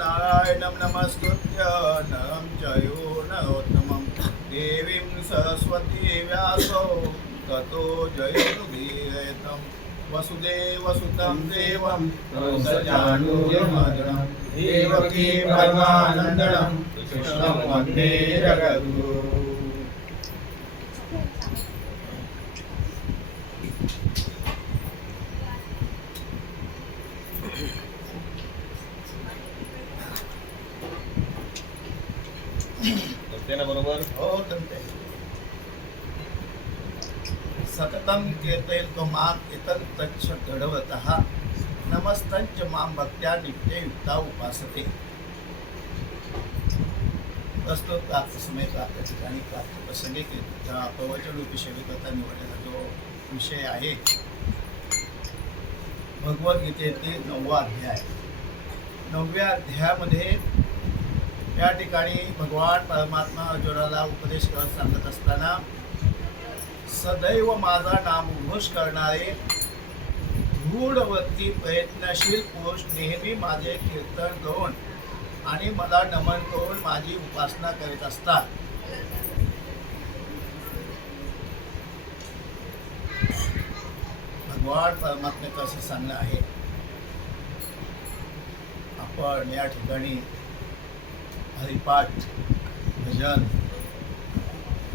नारायणं नमस्कृत्य नरं चयो नरोत्तमं देवीं सरस्वती व्यासो ततो जयमुदीरयतं वसुदेवसुतं देवं कंसचाणूरमर्दनं देवकी परमानन्दं कृष्णं वन्दे जगद्गुरुम्. बरोबर हो जमते. सततं कीर्तयतो मां एतच्च घडवतः नमस्तंच मां भक्त्या नित्य युक्ता उपासते. प्रस्तुत प्राप्तसमय प्राप्त ठिकाणी प्राप्त प्रसंगी प्रवचन रूपी सेवेकरता निवडलेला जो विषय आहे भगवद्गीतेतील 9वा अध्याय. 9व्या अध्यायामध्ये या ठिकाणी भगवान परमात्मा अर्जुनाला उपदेश करत सांगत असताना सदैव माझा नामघोष करणारे गूढवृत्ती प्रयत्नशील पुरुष नेहमी माझे कीर्तन करून आणि मला नमन करून माझी उपासना करीत असतात. भगवान परमात्म्याचं असं सांगणं आहे. आपण या ठिकाणी हरिपाठ भजन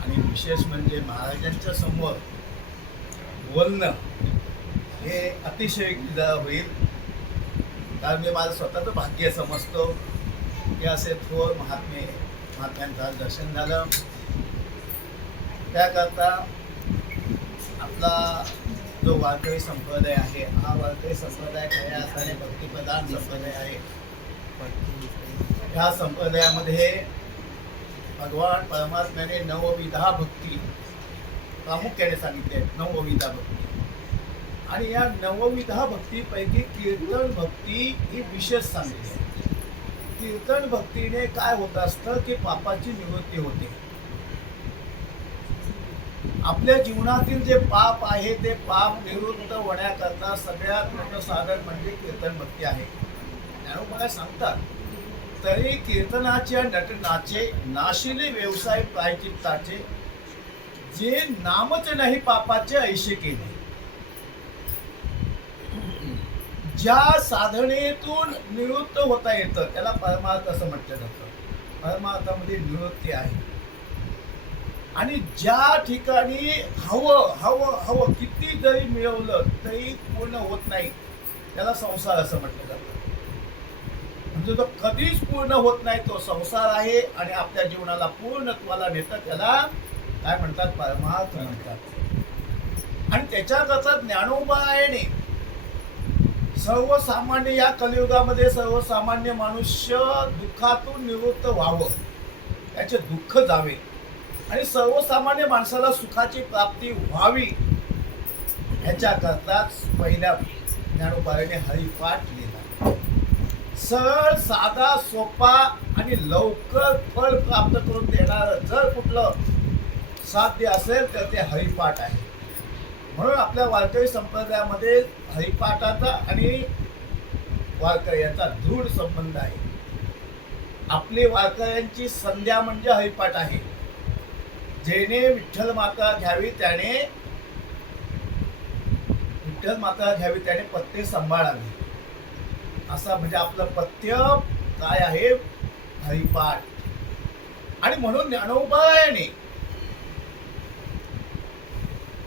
आणि विशेष म्हणजे महाराजांच्या समोर बोलणं हे अतिशय होईल. कारण मी माझं स्वतःचं भाग्य समजतो की असे थोर महात्म्यांचं दर्शन झालं. त्याकरता आपला जो वारकरी संप्रदाय आहे हा वारकरी संप्रदाय खऱ्या अर्थाने भक्तिप्रधान संप्रदाय आहे. ह्या संप्रदायामध्ये भगवान परमात्म्याने नवविधा भक्ती प्रामुख्याने सांगितले आहेत. नवविधा भक्ती आणि या नवविधा भक्तीपैकी कीर्तन भक्ती ही विशेष सांगितली आहे. कीर्तन भक्तीने काय होत असतं की पापाची निवृत्ती होते. आपल्या जीवनातील जे पाप आहे ते पाप निवृत्त होण्याकरता सगळ्यात मोठं साधन म्हणजे कीर्तन भक्ती आहे. ज्ञानोबा सांगतात तरी कीर्तनाच्या नटनाचे नाशिले व्यवसाय प्रायचित्ताचे जे नामच नाही पापाचे ऐशे केले. ज्या साधनेतून निवृत्त होता येतं त्याला परमार्थ असं म्हटलं जातं. परमार्थामध्ये निवृत्ती आहे. आणि ज्या ठिकाणी हवं किती जरी मिळवलं तरी पूर्ण होत नाही त्याला संसार असं म्हटलं जातं. म्हणजे तो कधीच पूर्ण होत नाही तो संसार आहे. आणि आपल्या जीवनाला पूर्णत्वाला नेतं त्याला काय म्हणतात परमार्थ म्हणतात. आणि त्याच्याकरता ज्ञानोबाने सर्वसामान्य या कलियुगामध्ये सर्वसामान्य मनुष्य दुःखातून निवृत्त व्हावं त्याचे दुःख जावे आणि सर्वसामान्य माणसाला सुखाची प्राप्ती व्हावी ह्याच्याकरताच पहिल्या ज्ञानोबाने हरिपाठ लिहिला. सरळ साधा सोपा आणि लवकर फळ प्राप्त करून देणारं जर कुठलं साध्य असेल तर ते हरिपाठ आहे. म्हणून आपल्या वारकरी संप्रदायामध्ये हरिपाठाचा आणि वारकरी यांचा दृढ संबंध आहे. आपली वारकऱ्यांची संध्या म्हणजे हरिपाठ आहे. जेणे विठ्ठल माता घ्यावी त्याने पथ्य सांभाळावे. असा म्हणजे आपलं पथ्य काय आहे हरिपाठ. आणि म्हणून ज्ञानोबाने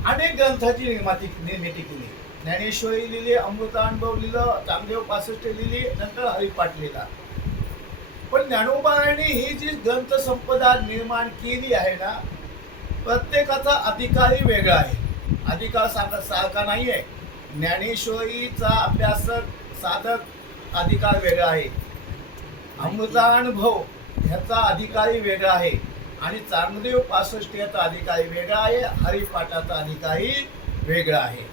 अनेक ग्रंथाची निर्मिती केली. ज्ञानेश्वरी लिहिली, अमृतानुभव लिहिलं, चांगदेव 65 लिहिली, नंतर हरिपाठ लिहिला. पण ज्ञानोबाने ही जी ग्रंथ संपदा निर्माण केली आहे ना प्रत्येकाचा अधिकारी वेगळा आहे. अधिकार सारखा नाही आहे. ज्ञानेश्वरीचा अभ्यासक साधक अधिकार वेगळा आहे. अमृतानुभव ह्याचा अधिकारी वेगळा आहे. आणि चांगदेव 65 याचा अधिकारी वेगळा आहे. हरिपाठाचा अधिकारी वेगळा आहे.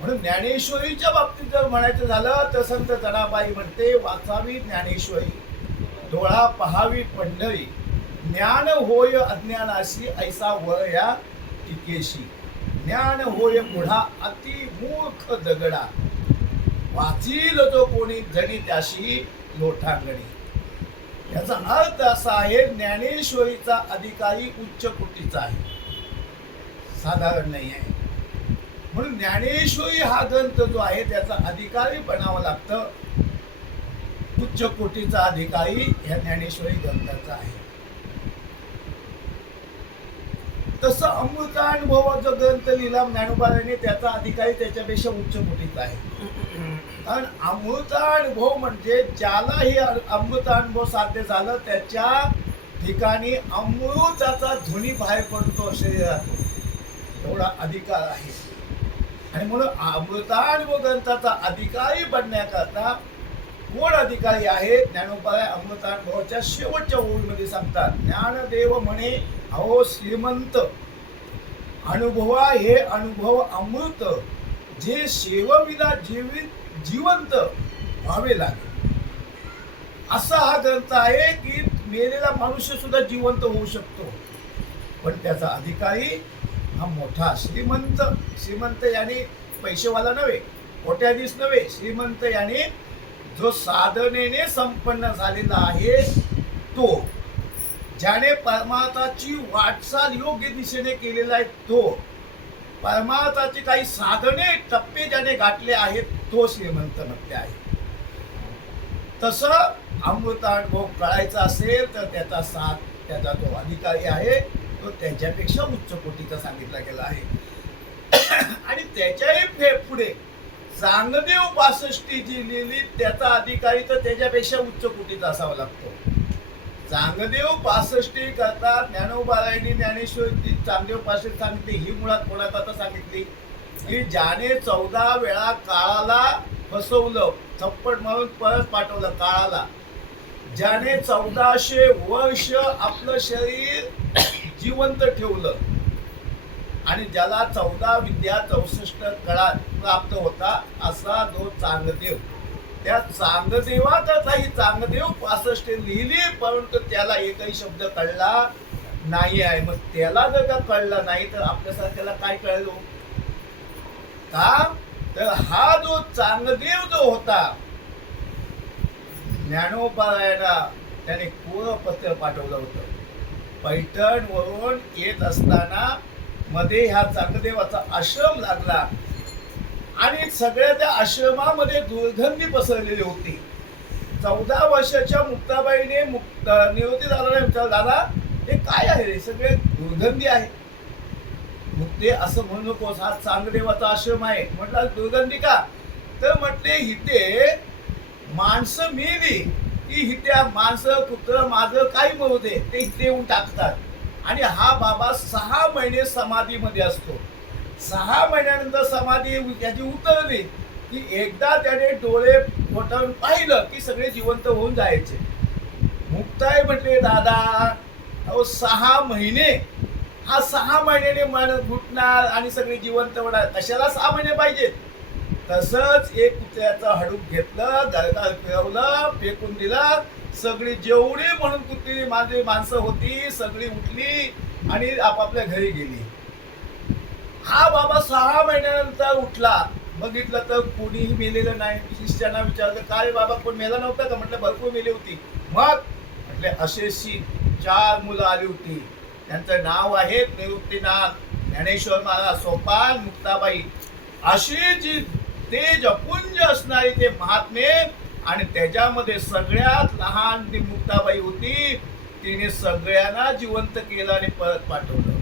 म्हणून ज्ञानेश्वरीच्या बाबतीत जर म्हणायचं झालं तर संत जनाबाई म्हणते वाचावी ज्ञानेश्वरी डोळा पहावी पंढरी ज्ञान होय अज्ञानाशी ऐसा वळया टिकेशी ज्ञान होय मुढा अति मूर्ख दगडा वाचील जो कोणी जणी त्याशी लोटांगणी. याचा अर्थ असा आहे, ज्ञानेश्वरीचा अधिकारी उच्च कोटीचा आहे, साधारण नाही आहे. म्हणून ज्ञानेश्वरी हा ग्रंथ जो आहे त्याचा अधिकारी बनावं लागतं. उच्च कोटीचा अधिकारी ह्या ज्ञानेश्वरी ग्रंथाचा आहे. तसं अमृतानुभव जो ग्रंथ लिहिला ज्ञानोबाने त्याचा अधिकारी त्याच्यापेक्षा उच्च कोटीचा आहे. कारण अमृतानुभव म्हणजे ज्याला हे अमृतानुभव साध्य झालं त्याच्या ठिकाणी अमृताचा ध्वनी बाहेर पडतो शरीरातून, एवढा अधिकार आहे. आणि म्हणून अमृतानुभव ग्रंथाचा अधिकारी बनण्याकरता कोण अधिकारी आहे? ज्ञानोबा अमृतानुभवाच्या शेवटच्या ओळीमध्ये सांगतात, ज्ञानदेव म्हणे अहो श्रीमंत, अनुभवा हे अनुभव अमृत, जे सेवविना जिवंत व्हावे लागेल. असा हा ग्रंथ आहे की मेलेला मनुष्य सुद्धा जिवंत होऊ शकतो, पण त्याचा अधिकारी हा मोठा श्रीमंत. श्रीमंत याने पैसेवाला नव्हे, कोट्याधीश नव्हे, श्रीमंत याने जो साधनेने संपन्न झालेला आहे तो, ज्याने परमार्थाची वाटचाल योग्य दिशेने केलेला आहे तो, परमार्थाची काही साधने टप्पे ज्याने गाठले आहेत तो श्रीमंत म्हटले आहे. तसं अमृतानुभव कळायचा असेल तर त्याचा जो अधिकारी आहे तो त्याच्यापेक्षा उच्च कोटीचा सांगितला गेला आहे. आणि त्याच्याही पुढे चांगदेव 65 जी लिहिली त्याचा अधिकारी तर त्याच्यापेक्षा उच्च कोटीचा असावा लागतो. चांगदेव 65 करता ज्ञानोबारायांनी ज्ञानेश्वरी चांगदेव 65 सांगितली. ही मुळात कोणात आता सांगितली की ज्याने 14 वेळा काळाला फसवलं, थप्पड मारून परत पाठवलं काळाला, ज्याने 1400 वर्ष आपलं शरीर जिवंत ठेवलं आणि ज्याला 14 विद्या 64 कळा प्राप्त होता, असा जो चांगदेव, त्या चांगदेवाचा ही चांगदेव 65 लिहिली, परंतु त्याला एकही शब्द कळला नाही आहे. मग त्याला जर का कळला नाही तर आपल्यासारख्याला काय कळलो का? तर हा जो चांगदेव जो होता ज्ञानोबारायांना त्याने कोरं पत्र पाठवलं होतं. पैठण वरून येत असताना मध्ये ह्या चांगदेवाचा आश्रम लागला आणि सगळ्या त्या आश्रमामध्ये दुर्गंधी पसरलेली होती. 14 वर्षाच्या मुक्ताबाईने निवृत्ती दादाला विचारलं, दादा हे काय आहे रे, सगळे दुर्गंधी आहे. मुक्ते असं म्हणू नकोस, हा चांगदेवाचा आश्रम आहे. म्हटलं दुर्गंधी का? तर म्हटले इथे माणसं मेली की इथे माणसं कुत्र माझं काही म्हणू दे ते इथे येऊन टाकतात. आणि हा बाबा 6 महिने समाधीमध्ये असतो. 6 महिन्यानंतर समाधी त्याची उतरली की एकदा त्याने डोळे फटावून पाहिलं की सगळे जिवंत होऊन जायचे. मुक्ताई म्हटले, दादा अहो 6 महिने, हा 6 महिन्याने मन घुटणार आणि सगळे जिवंत होणार, कशाला 6 महिने पाहिजेत? तसंच एक कुत्र्याचं हाडूक घेतलं, गळगाल फिरवलं, फेकून दिलं, सगळी जेवढी म्हणून कुठली माझी माणसं होती सगळी उठली आणि आपापल्या घरी गेली. हा बाबा 6 महिन्यानंतर उठला, बघितलं तर कोणीही मेलेलं नाही. शिष्याना विचारलं, काय बाबा कोण मेला नव्हता का? म्हटलं भरपूर मेली होती. मग म्हटले अशीशी 4 मुलं आली होती, त्यांचं नाव आहे निवृत्तीनाथ, ज्ञानेश्वर महाराज, सोपान, मुक्ताबाई. अशी जी तेज अपुंज असणारी ते महात्मे, आणि त्याच्यामध्ये सगळ्यात लहान ती मुक्ताबाई होती. तिने सगळ्यांना जिवंत केलं आणि परत पाठवलं.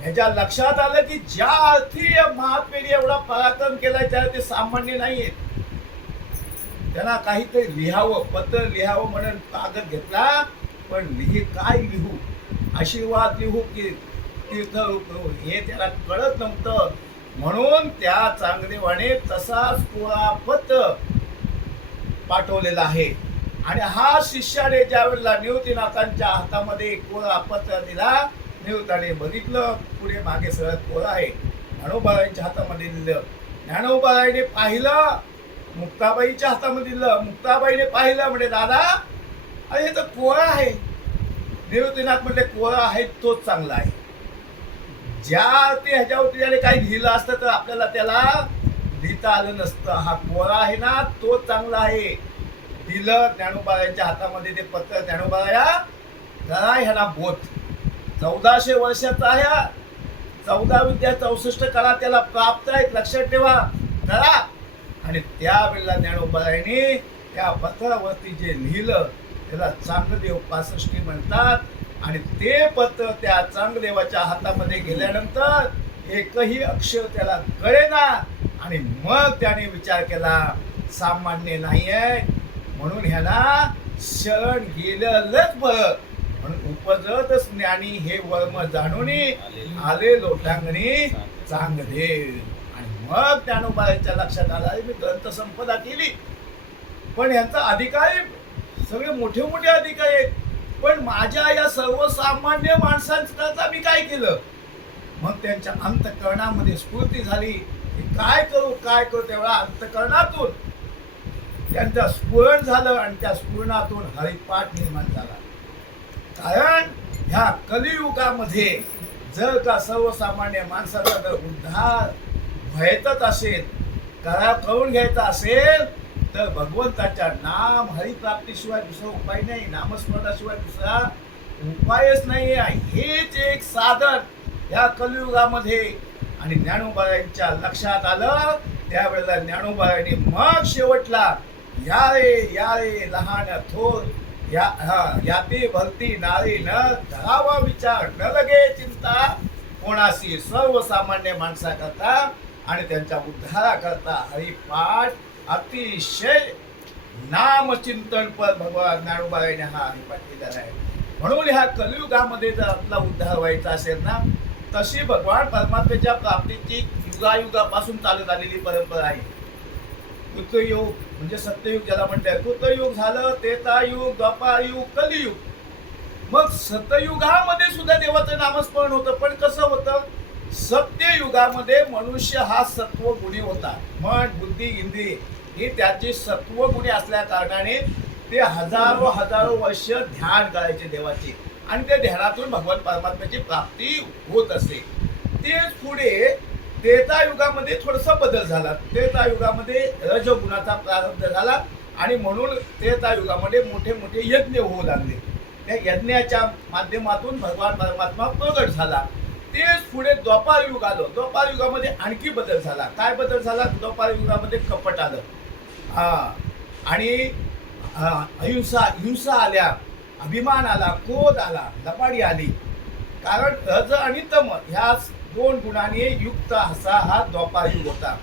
ह्याच्या लक्षात आलं की ज्या अर्थी या महात्मेने एवढा पराक्रम केलाय त्याला ते सामान्य नाहीये. त्यांना काहीतरी लिहावं, पत्र लिहावं म्हणून कागद घेतला, पण काय लिहू, आशीर्वाद लिहू की तीर्थ हे त्याला कळत नव्हतं. म्हणून त्या चांगदेवाने तसाच कोरा पत्र पाठवलेला आहे. आणि हा शिष्याने ज्या वेळेला निवृत्तीनाथांच्या हातामध्ये कोरा पत्र दिला, निवृत्ताने बघितलं पुढे मागे सगळं कोरा आहे, ज्ञानोबारायांच्या हातामध्ये दिलं. ज्ञानोबारायाने पाहिलं, मुक्ताबाईच्या हातामध्ये दिलं. मुक्ताबाईने पाहिलं, म्हणजे दादा अरे हे तर कोरा आहे. निवृत्तीनाथ म्हटले कोरा आहे तोच चांगला आहे. ज्या ते ह्याच्यावरती ज्याने काही लिहिलं असतं तर आपल्याला त्याला लिहिता आलं नसतं. हा कोरा आहे ना तोच चांगला आहे. दिलं ज्ञानोबारायांच्या हातामध्ये ते पत्र. ज्ञानोबाया जरा ह्याला बोध, 1400 वर्षाचा ह्या 14 विद्या 64 कला त्याला प्राप्त आहेत, लक्षात ठेवा जरा. आणि त्यावेळेला ज्ञानोबारायांनी त्या पत्रावरती जे लिहिलं त्याला चांगदेव 65 म्हणतात. आणि ते पत्र त्या चांगदेवाच्या हातामध्ये गेल्यानंतर एकही अक्षर त्याला कळेना. आणि मग त्याने विचार केला सामान्य नाही आहे, म्हणून ह्याला शरण गेलंच बरं. म्हणून उपजतच ज्ञानी हे वर्म जाणून आले लोटांगणी चांगदेव. आणि मग ज्ञानोबाच्या लक्षात आला मी ग्रंथ संपदा केली, पण यांचा अधिकारी सगळे मोठे मोठे अधिकारी आहेत, पण माझ्या या सर्वसामान्य माणसांकरता मी काय केलं. मग त्यांच्या अंतःकरणामध्ये स्फूर्ती झाली की काय करू. तेव्हा अंतःकरणातून त्यांचं स्फुरण झालं आणि त्या स्फुरणातून हरिपाठ निर्माण झाला. कारण ह्या कलियुगामध्ये जर का सर्वसामान्य माणसाचा जर उद्धार व्हायचाच असेल, करून घ्यायचा असेल, तर भगवंताच्या नाम हरिप्राप्तीशिवाय दुसरा उपाय नाही, नामस्मरणाशिवाय दुसरा उपायच नाही आहे. हेच एक साधन या कलियुगामध्ये. आणि ज्ञानोबारायांच्या लक्षात आलं त्यावेळेला ज्ञानोबारायांनी मग शेवटला या रे लहान थोर याती भरती नारी न धरावा विचार न लगे चिंता कोणाशी, सर्वसामान्य माणसाकरता आणि त्यांच्या उद्धाराकरता हरिपाठ अतिशय नामचिंतन पर भगवान ज्ञानोबारायांनी हा हरिपाठ केलेला आहे. म्हणून ह्या कलियुगामध्ये जर आपला उद्धार व्हायचा असेल ना, तशी भगवान परमात्म्याच्या प्राप्तीची युगायुगापासून चालत आलेली परंपरा आहे. कृतयुग म्हणजे सत्ययुग ज्याला म्हणतात, कृतयुग झालं, त्रेतायुग, द्वापारयुग, कलियुग. मग सतयुगामध्ये सुद्धा देवाचं नामस्मरण होतं, पण कसं होतं, सत्ययुगामध्ये मनुष्य हा सत्व गुणी होता. मन बुद्धी इंद्रिय ही त्याची सत्व गुणी असल्या कारणाने ते हजारो वर्ष ध्यान करायचे देवाचे, आणि त्या ध्यानातून भगवान परमात्म्याची प्राप्ती होत असे. तेच पुढे त्रेतायुगामध्ये थोडासा बदल झाला. त्रेतायुगामध्ये रजगुणाचा प्रारंभ झाला आणि म्हणून त्रेतायुगामध्ये मोठे मोठे यज्ञ होऊ लागले. त्या यज्ञाच्या माध्यमातून भगवान परमात्मा प्रगट झाला. तेच पुढे द्वापार युग आलं. द्वापार युगामध्ये आणखी बदल झाला. काय बदल झाला, द्वापार युगामध्ये कपट आलं आणि हिंसा आल्या, अभिमान आला, क्रोध आला, लबाडी आली. कारण रज आणि तम ह्या 2 गुणांनी युक्त असा हा द्वापार युग होता.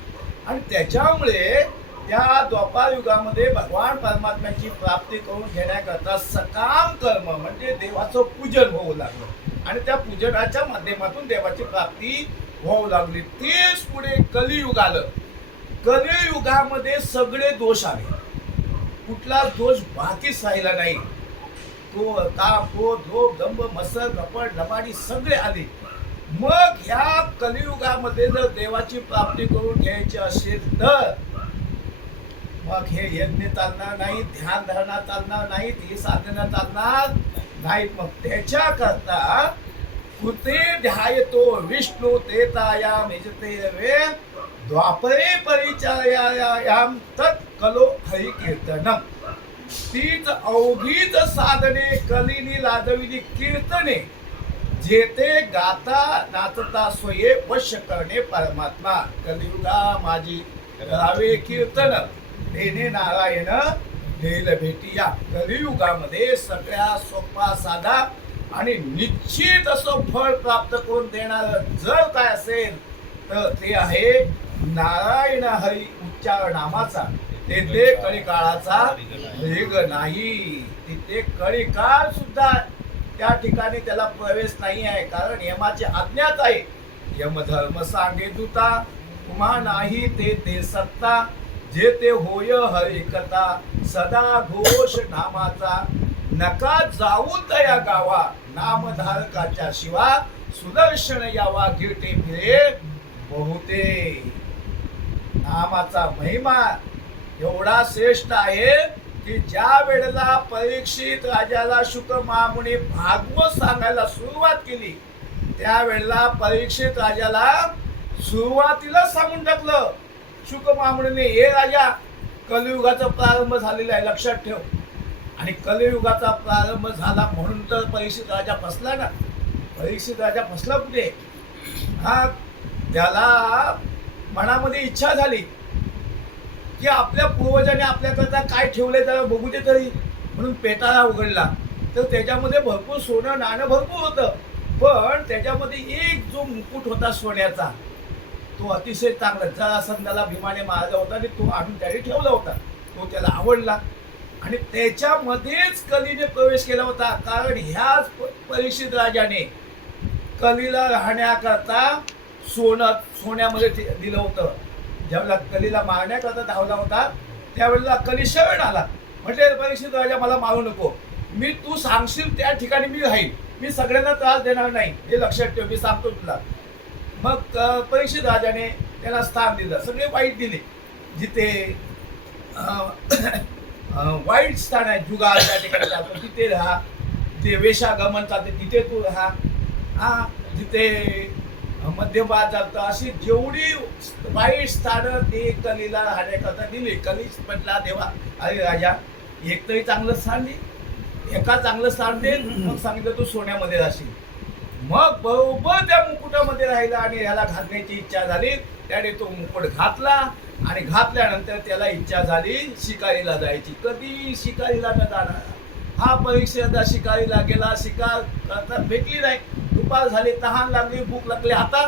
आणि त्याच्यामुळे त्या द्वापार युगामध्ये भगवान परमात्म्याची प्राप्ती करून घेण्याकरता सकाम कर्म म्हणजे देवाचं पूजन होऊ लागलं आणि त्या पूजनाच्या माध्यमातून देवाची प्राप्ती होऊ लागली. तेच पुढे कलियुग आलं. कलियुगामध्ये सगळे दोष आले, कुठला दोष बाकीच राहिला नाही. तो ताप, क्रोध, लोभ, दंभ, मत्सर, कपट, लबाडी सगळे आले. मग ह्या कलियुगामध्ये जर देवाची प्राप्ती करून घ्यायची असेल तर मग हे यज्ञ चालणार नाही, ध्यान धारणा चालणार नाही, ही साधना चालणार नाहीत. मग त्याच्याकरता कृते ध्यायतो विष्णू तेतायाम यजते रवे द्वापरे परिचयायाम तत् कलो हरि कीर्तनम. तीच अवघीच साधने कलिनी लाजविली कीर्तने जेते गाता नाचता स्वये वश करणे परमात्मा. कलियुगा माझी करावे कीर्तन देणे नारायण देईल भेटी. या कलियुगामध्ये सगळ्या सोपा साधा आणि निश्चित असं फळ प्राप्त करून देणार जर काय असेल तर ते आहे नारायण हरी उच्चार नामाचा. तेथे कलिकाळाचा वेग नाही. तिथे कलिकाळ सुद्धा त्या ठिकाणी त्याला प्रवेश नाही आहे, कारण यमाची आज्ञाच आहे. यमधर्म सांगे दूता तुम्हा नाही ते सत्ता जे ते होय हरिकथा सदा घोष नामाचा. नका जाऊ तया गावा नामधारकाच्या शिवा सुदर्शन यावा गिरटे फिरे बहुते. नामाचा महिमा एवढा श्रेष्ठ आहे की ज्या वेळेला परीक्षित राजाला शुक महामुनी भागवत सांगायला सुरुवात केली त्यावेळेला परीक्षित राजाला सुरुवातीला सांगून टाकलं शुक महामुनीने, हे राजा कलियुगाचा प्रारंभ झालेला आहे, लक्षात ठेव. आणि कलियुगाचा प्रारंभ झाला म्हणून तर परीक्षित राजा फसला ना. परीक्षित राजा फसला कुठे? हा, त्याला मनामध्ये इच्छा झाली की आपल्या पूर्वजांनी आपल्याकरता काय ठेवले जरा बघू दे तरी, म्हणून पेटाळा उघडला. तर त्याच्यामध्ये भरपूर सोनं नाणं भरपूर होतं, पण त्याच्यामध्ये एक जो मुकुट होता सोन्याचा, तो अतिशय चांगला, जरासंधाला भीमाने मारला होता आणि तो आणून त्याने ठेवला होता. तो त्याला आवडला आणि त्याच्यामध्येच कलीने प्रवेश केला होता. कारण ह्याच परीक्षित राजाने कलीला राहण्याकरता सोन्यामध्ये दिलं होतं. ज्यावेळेला कलीला मारण्याकरता धावला होता त्यावेळेला कली शरण आला. म्हटले, परीक्षित राजा मला मारू नको, मी तू सांगशील त्या ठिकाणी मी राहील, मी सगळ्यांना त्रास देणार नाही, हे लक्षात ठेव, मी सांगतो तुला. मग परीक्षित राजाने त्याला स्थान दिलं, सगळे वाईट दिले. जिथे वाईट स्थान आहे, जुगार त्या ठिकाणी चालतो तिथे राहा, ते वेशागमन चालते तिथे तू राहा, हा, जिथे मध्यभाग चालतं, अशी जेवढी वाईट स्थानं ते कलीला राहण्याकरता दिली. कली म्हटला, देवा अरे राजा, एक तरी चांगलं स्थान दे, एका चांगलं स्थान दे. मग सांगितलं तू सोन्यामध्ये राहशील. मग बरोबर त्या मुकुटामध्ये राहिला आणि ह्याला घालण्याची इच्छा झाली. त्याने तो मुकुट घातला आणि घातल्यानंतर त्याला इच्छा झाली शिकारीला जायची. कधी शिकारीला न जाणार हा परीक्षेचा शिकारीला गेला, शिकार करता भेटली नाही. दुपार झाली, तहान लागली, भूक लागली. आता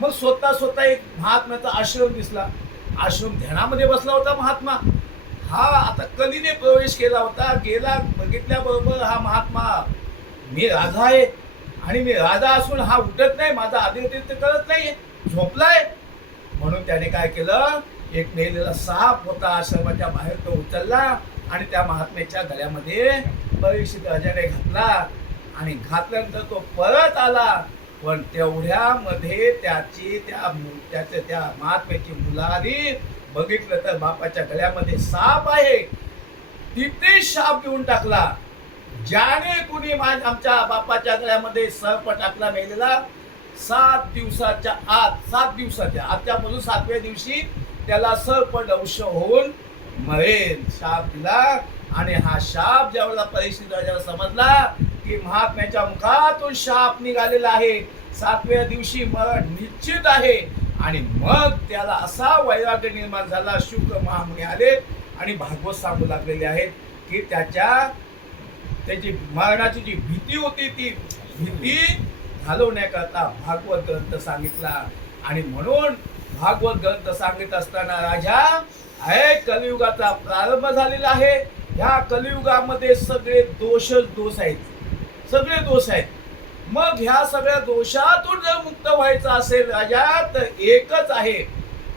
मग स्वतः एक महात्म्याचा आश्रम दिसला. आश्रम ध्यानामध्ये बसला होता महात्मा. हा आता कलीने प्रवेश केला होता. गेला, बघितल्याबरोबर हा महात्मा, मी राजा आहे आणि मी राजा असून हा उठत नाही, माझा आदित्य करत नाहीये, झोपलाय. म्हणून त्याने काय केलं, एक मेलेला साप होता आश्रमाच्या बाहेर, तो उचलला आणि त्या महात्म्याच्या गळ्यामध्ये परीक्षित राजाने घातला. आणि घातल्यानंतर तो परत आला. पण तेवढ्यामध्ये त्या महात्म्याची मुलाने बघितलं तर बापाच्या गळ्यामध्ये साप आहे. तिथे शाप देऊन टाकला, ज्याने कुणी आमच्या बापाच्या गळ्यामध्ये सर्प टाकला मेलेला, 7 दिवसाच्या आजच्यापासून 7व्या दिवशी त्याला सर्प दंश होऊन मरेल, शाप दिला. आणि हा शाप ज्यावेळेला परीक्षित राजाला समजला की महात्म्याच्या मुखातून शाप निघालेला आहे, 7व्या दिवशी मरण निश्चित आहे. आणि मग त्याला असा वैराग्य निर्माण झाला. शुक महामुनी आले आणि भागवत सांगू लागलेले आहेत की त्याची मरणाची जी भीती होती ती भीती घालवण्याकरता भागवत ग्रंथ सांगितला. आणि म्हणून भागवत ग्रंथ सांगित असताना, राजा आहे कलियुगाचा प्रारंभ झालेला आहे. ह्या कलियुगामध्ये सगळे दोष आहेत, सगळे दोष आहेत. मग ह्या सगळ्या दोषातून जर मुक्त व्हायचं असेल राजा, तर एकच आहे,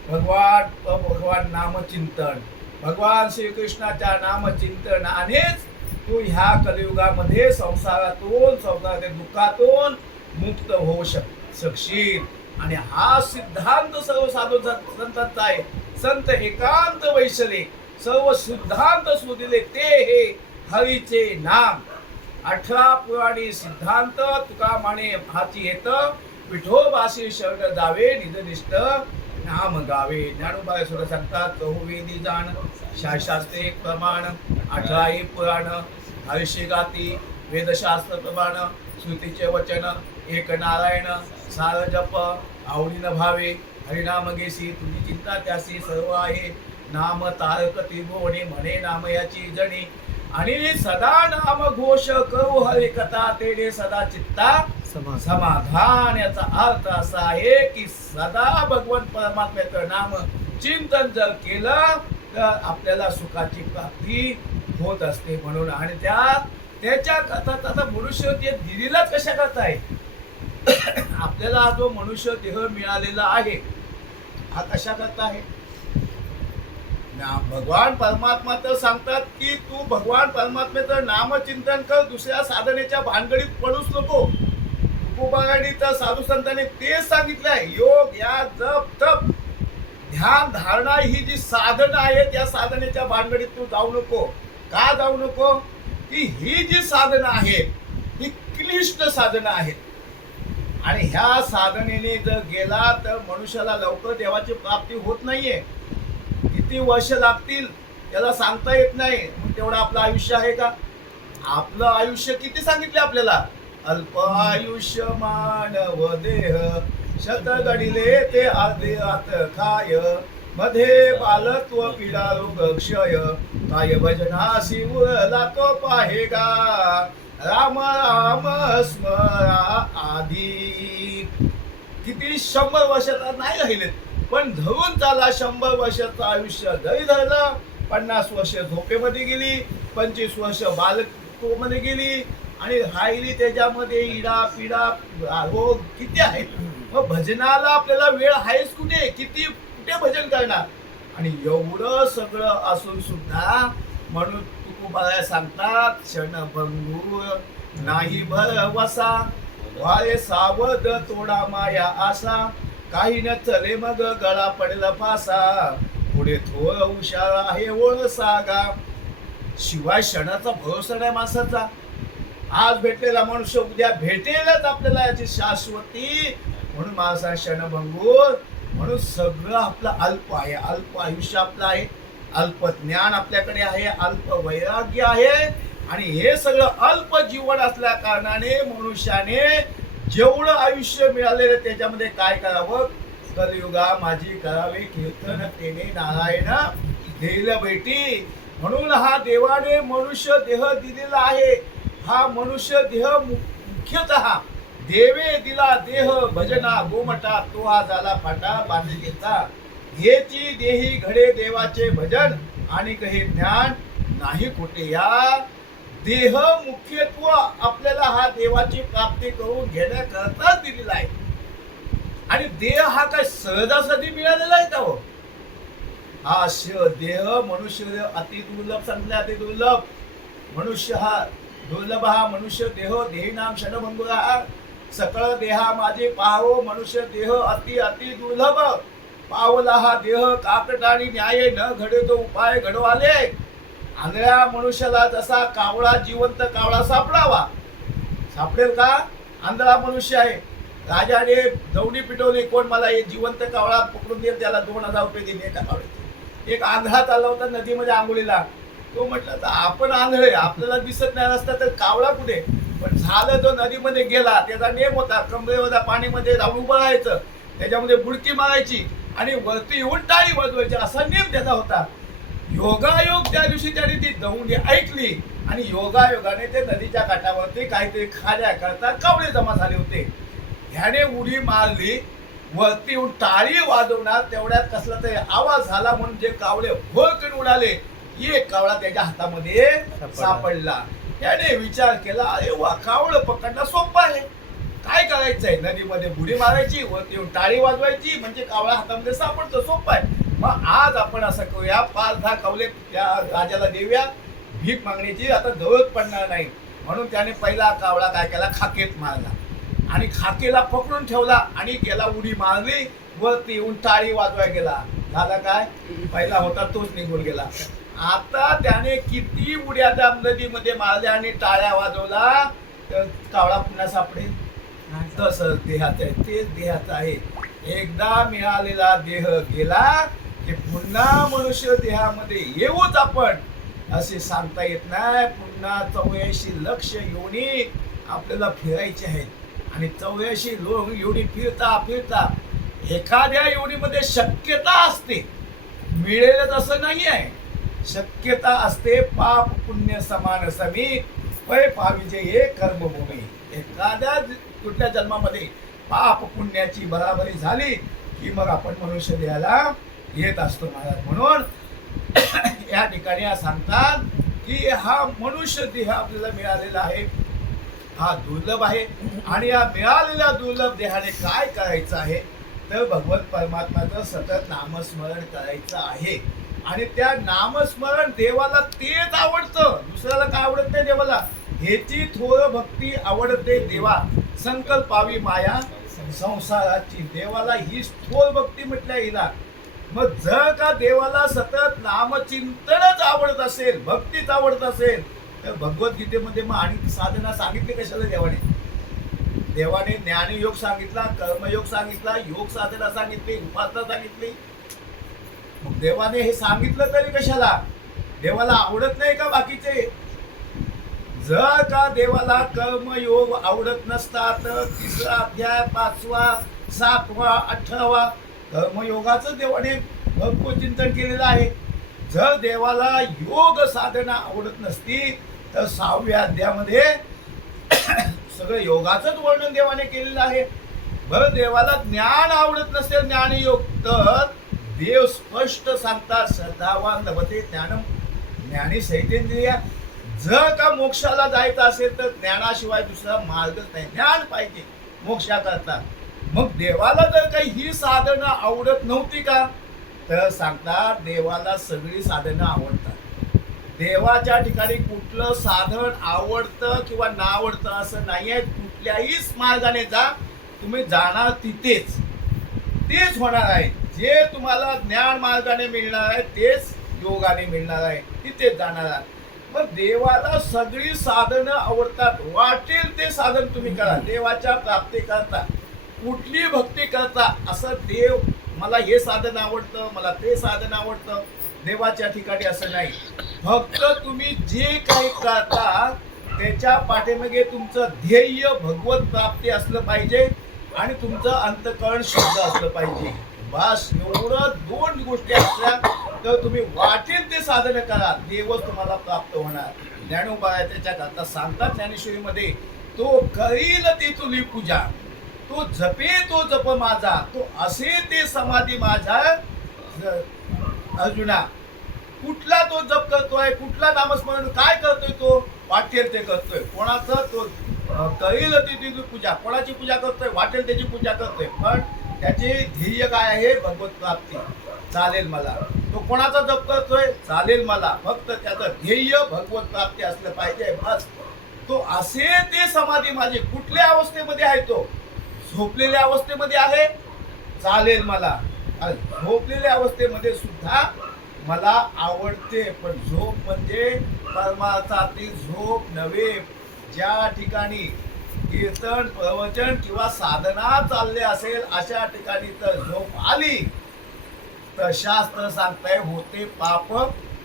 भगवान नामचिंतन. भगवान श्रीकृष्णाच्या नामचिंतनानेच तू ह्या कलियुगामध्ये संसारातील दुःखातून मुक्त होऊ शकशील. आणि हा सिद्धांत सर्व साधू संतांचा आहे. संत एकांत वैशले सर्व सिद्धांत शोधिले ते हे हरीचे नाम. 18 पुराणी सिद्धांत तुका माने हाती येत, विठोबाशी शरण जावे, निजनिष्ठ नाम गावे. ज्ञानोबा सुद्धा सांगतात, चहुवेदी जाण शास्त्रे प्रमाण, 18 पुराण हरिषे गाती, वेदशास्त्र प्रमाण, श्रुतीचे वचन, एक नारायण सार जप, आवडीन भावे, हरिनाम घेसी, तुझी चिंता त्यासी सर्व आहे. नाम तारक त्रिभुवने, म्हणे नाम याची जणी, आणि सदा नाम घोष करू हरी कथा, तेने सदा चित्ता समाधान. याचा अर्थ असा आहे की सदा भगवान परमात्म्याचं नाम चिंतन जर केलं तर आपल्याला सुखाची प्राप्ती होत असते. म्हणून आणि त्याच्या कथा मनुष्य ते दिलेलाच कशा करताय, आपल्याला जो मनुष्य देह मिळालेला आहे हा कशा करता आहे. भगवान परमात्मा तर सांगतात की तू भगवान परमात्म्याचं नामचिंतन कर, दुसऱ्या साधनेच्या भानगडीत पडूच नको. तुकोबाराणीचा साधू संतांनी तेच सांगितलंय. योग या जप तप ध्यान धारणा ही जी साधनं आहेत, या साधनेच्या भानगडीत तू जाऊ नको. का जाऊ नको, की ही जी साधनं आहेत ही क्लिष्ट साधनं आहेत. आणि ह्या साधनेने जर गेला तर मनुष्याला लवकर देवाची प्राप्ती होत नाहीये. किती वर्ष लागतील त्याला सांगता येत नाही, मग तेवढं आपलं आयुष्य आहे का? आपलं आयुष्य किती सांगितले आपल्याला? अल्प आयुष्य मानव देह, शत घडिले ते अर्धे आत खाय, मध्ये बालत्व पीडा रोग क्षय, काय भजनासी उरला तो पाहेगा, राम राम स्मरा आधी. किती 100 वर्षाचा नाही राहिले, पण धरून चाला 100 वर्षाचं आयुष्य जरी धरलं, 50 वर्ष झोपेमध्ये गेली, 25 वर्ष बालकोमध्ये गेली, आणि राहिली त्याच्यामध्ये इडा पिडा रोग किती आहेत. मग भजनाला आपल्याला वेळ आहेच कुठे? कुठे भजन करणार? आणि एवढं सगळं असून सुद्धा म्हणून तुकोबा सांगतात, क्षणभंगू नाही भरवसा, वाळे सावध तोडा माया आसा, काही न चले मग गळा पडला फासा, पुढे थोर हुशार आहे ओळ सागा. शिवाय क्षणाचा भरोसा नाही माणसाचा. आज भेटलेला मनुष्य उद्या भेटेलच आपल्याला, याची शाश्वती. म्हणून माणसा क्षणभंगूर, म्हणून सगळं आपलं अल्प आहे. अल्प आयुष्य आपलं आहे, अल्प ज्ञान आपल्याकडे आहे, अल्प वैराग्य आहे, आणि हे सगळं अल्प जीवन असल्या कारणाने मनुष्याने जेवढं आयुष्य मिळालेलं त्याच्यामध्ये काय करावं? कलियुगा माझी करावे कीर्तन, तेने नारायण देईल भेटी. म्हणून हा देवाने मनुष्य देह दिलेला आहे. हा मनुष्य देह मुख्यतः देवे दिला देह भजना गोमटा, तो हा झाला फाटा बांधिलेचा. हेची देही घडे देवाचे भजन, आणि हे ज्ञान नाही कुठे. या देह मुख्यत्व आपल्याला हा देवाची प्राप्ती करून घेण्याकरताच दिलेला आहे. आणि देह हा काय सहजासहजी मिळालेला आहे का हो? हा देह मनुष्य अति दुर्लभ सांगले, अति दुर्लभ. मनुष्य हा दुर्लभ, हा मनुष्य देह, देही नाम क्षणभंगुरा, सकळ देहा माझे पाहो, मनुष्य देह अति अति दुर्लभ. पावला हा देह काकटाने न्याय, न घडे तो उपाय घडवाले. आंधळ्या मनुष्याला जसा कावळा, जिवंत कावळा सापडावा, सापडेल का? आंधळा मनुष्य आहे, राजाने दौडी पिटवली, कोण मला हे जिवंत कावळा पकडून देईल, त्याला 2000 रुपये दिले एका कावळ्याचे. एक आंधळा चालला होता नदीमध्ये आंघोळीला. तो म्हटलं तर आपण आंधळे, आपल्याला दिसत नाही रस्ता, तर कावळा कुठे? पण झालं, तो नदीमध्ये गेला. त्याचा नेम होता, कमरेवर पाणीमध्ये जाऊन उभं राहायचं, त्याच्यामध्ये बुडकी मारायची आणि वरती येऊन टाळी वाजवायची, असा नेम त्याचा होता. योगायोग त्या दिवशी त्याने ती दौंडी ऐकली, आणि योगायोगाने ते नदीच्या काठावरती काहीतरी खाल्या करता कावळे जमा झाले होते. ह्याने उडी मारली, वरती येऊन टाळी वाजवणार, तेवढ्यात कसला तरी आवाज झाला, म्हणून जे कावळे भोरकन उडाले, एक कावळा त्याच्या हातामध्ये सापडला. त्याने विचार केला, अरे वा, कावळं पकडणं सोपं आहे. काय करायचंय? नदीमध्ये बुडी मारायची, वरती येऊन टाळी वाजवायची, म्हणजे कावळा हातामध्ये सापडतो, सोपं आहे. मग आज आपण असं करूया, 5-10 कावले त्या राजाला देऊया, भीक मागण्याची आता जवळ पडणार नाही. म्हणून त्याने पहिला कावळा काय केला? खाकेत मारला, आणि खाकेला पकडून ठेवला, आणि गेला उडी मारली, वरती येऊन टाळी वाजवाय गेला. झाला काय? पहिला होता तोच निघून गेला. आता त्याने किती उड्या त्या नदीमध्ये मारल्या आणि टाळ्या वाजवला, तर कावळा पुन्हा सापडेल? तसं देहाचं आहे, तेच देहाचं आहे. एकदा मिळालेला देह गेला की पुन्हा मनुष्य देहामध्ये येऊच आपण असे सांगता येत नाही. पुन्हा 84 लक्ष योनी आपल्याला फिरायचे आहेत, आणि 84 योनी फिरता फिरता एखाद्या योनीमध्ये शक्यता असते, मिळेलच असं नाही आहे, शक्यता असते. पाप पुण्य समान समी, पै पाविजे हे कर्मभूमी. एखाद्या कुठल्या जन्मामध्ये पाप पुण्याची बराबरी झाली की मग आपण मनुष्य देहाला येत असतो महाराज. म्हणून या ठिकाणी सांगतात की हा मनुष्य देह आपल्याला मिळालेला आहे, हा दुर्लभ आहे. आणि या मिळालेल्या दुर्लभ देहाने काय करायचं आहे? तर भगवत परमात्माचं सतत नामस्मरण करायचं आहे. आणि त्या नामस्मरण देवाला तेच आवडतं, दुसऱ्याला काय आवडत नाही देवाला. हेची थोर भक्ती आवडते देवा, संकल्पावी माया संसाराची. देवाला ही थोर भक्ती म्हटल्या हिला. मग जर का देवाला सतत नामचिंतनच आवडत असेल, भक्तीच आवडत असेल, तर भगवद्गीतेमध्ये मग आणि साधना सांगितली कशाला देवाने? देवाने ज्ञानयोग सांगितला, कर्मयोग सांगितला, योग साधना सांगितली, उपासना सांगितली. मग देवाने हे सांगितलं तरी कशाला? देवाला आवडत नाही का बाकीचे? जर का देवाला कर्मयोग आवडत नसता तर 3रा अध्याय 5वा 7वा 18वा कर्मयोगाचं देवाने भरपूर चिंतन केलेलं आहे. जर देवाला योग साधना आवडत नसती तर 6व्या अध्यायामध्ये सगळं योगाचंच वर्णन देवाने केलेलं आहे. बरं, देवाला ज्ञान आवडत नसेल ज्ञानयोग तर देव स्पष्ट सांगतात श्रद्धावान लभते ज्ञानम ज्ञानी सहितेंद्रिय. जर का मोक्षाला जायचं असेल तर ज्ञानाशिवाय दुसरा मार्गच नाही, ज्ञान पाहिजे मोक्षाकरता. मग देवाला जर काही ही साधनं आवडत नव्हती का तर सांगतात देवाला सगळी साधनं आवडतात. देवाच्या ठिकाणी कुठलं साधन आवडतं किंवा ना आवडतं असं नाही आहे. कुठल्याही मार्गाने जा, तुम्ही जाणार तिथेच, तेच होणार आहे. जे तुम्हाला ज्ञान मार्गाने मिळणार आहे तेच योगाने मिळणार आहे, तिथेच जाणार आहे. मग देवाला सगळी साधनं आवडतात. वाटेल ते साधन तुम्ही करा, देवाच्या प्राप्ती करता, कुठली भक्ती करता. असं देव मला हे साधन आवडतं, मला ते साधन आवडतं, देवाच्या ठिकाणी असं नाही. फक्त तुम्ही जे काही करता त्याच्या पाठीमागे तुमचं ध्येय भगवत प्राप्ती असलं पाहिजे आणि तुमचं अंतःकरण शुद्ध असलं पाहिजे. बस एवढं 2 गोष्टी असल्या तर तुम्ही वाटेल ते साधन करा, देवच तुम्हाला प्राप्त होणार. ज्ञानोबा त्याच्या करता सांगतात ज्ञानेश्वरीमध्ये, तो करील ती तुली पूजा, तो जपे तो जप माझा, तो असे ते समाधी माझा. अर्जुना, कुठला तो जप करतोय, कुठला नामस्मरण काय करतोय, तो वाटेल ते करतोय. कोणाचं? तो करील ती पूजा, कोणाची पूजा करतोय? वाटेल त्याची पूजा करतोय. पण त्याचे ध्येय काय आहे? भगवत प्राप्ती. चालेल मला. तो कोणाचा जप करतोय? चालेल मला, फक्त त्याचं ध्येय भगवत प्राप्ती असलं पाहिजे, बस. तो असे ते समाधी माझी. कुठल्या अवस्थेमध्ये आहे तो? झोपलेल्या अवस्थेमध्ये आहे? चालेल मला. झोपलेल्या अवस्थेमध्ये सुद्धा मला आवडते. पण झोप म्हणजे परमार्थातील झोप नव्हे. ज्या ठिकाणी कीर्तन प्रवचन किंवा साधना चालले असेल अशा ठिकाणी तर झोप आली तर शास्त्र सांगताय होते पाप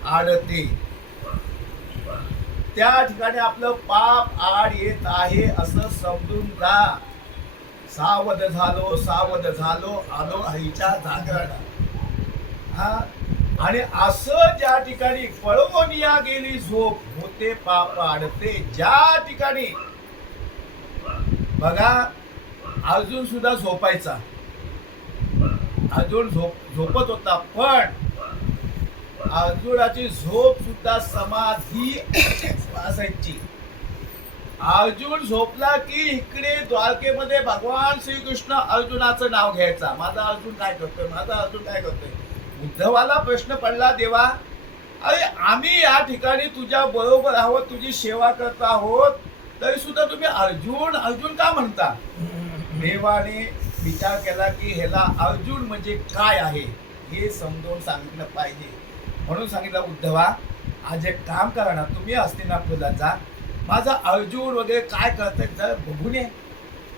आडते. त्या ठिकाणी आपलं पाप आड येत आहे असं समजून जा. सावध झालो आलो आईच्या जागरण. आणि असं ज्या ठिकाणी पळवून या गेली झोप होते पाप आडते. ज्या ठिकाणी बघा अर्जुन सुद्धा झोपायचा, अर्जुन झोपत होता, पण अर्जुनाची झोप सुद्धा समाधी असायची. अर्जुन झोपला की इकडे द्वारकेमध्ये भगवान श्रीकृष्ण अर्जुनाचं नाव घ्यायचा, माझा अर्जुन काय करतोय, माझा अर्जुन काय करतोय. उद्धवाला प्रश्न पडला, देवा अरे आम्ही या ठिकाणी तुझ्या बरोबर आहोत, तुझी सेवा करत आहोत, तरी सुद्धा तुम्ही अर्जुन अर्जुन का म्हणता. देवाने विचार केला की ह्याला अर्जुन म्हणजे काय आहे हे समजावून सांगितलं पाहिजे. म्हणून सांगितलं, उद्धवा आज एक काम करा ना, तुम्ही हस्तिनापूरला जा, माझा अर्जुन वगैरे काय करताय जर बघून ये.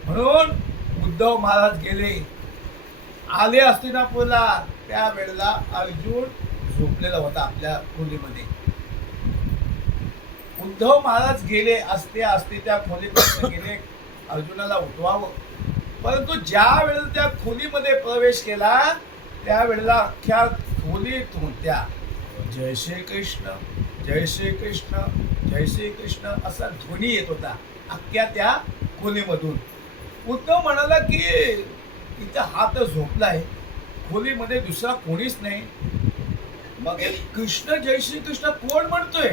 म्हणून उद्धव महाराज गेले, आले हस्तिनापूरला. त्या वेळेला अर्जुन झोपलेला होता आपल्या खोलीमध्ये. उद्धव महाराज गेले असते त्या खोलीपर्यंत गेले अर्जुनाला उठवावं, परंतु ज्या वेळेला त्या खोलीमध्ये प्रवेश केला त्यावेळेला अख्ख्या खोलीतून त्या जय श्री कृष्ण जय श्री कृष्ण जय श्री कृष्ण असा ध्वनी येत होता अख्ख्या त्या खोलीमधून. उद्धव म्हणाला की इथं हा तर झोपलाय, खोलीमध्ये दुसरा कोणीच नाही, मग कृष्ण जय श्री कृष्ण कोण म्हणतोय,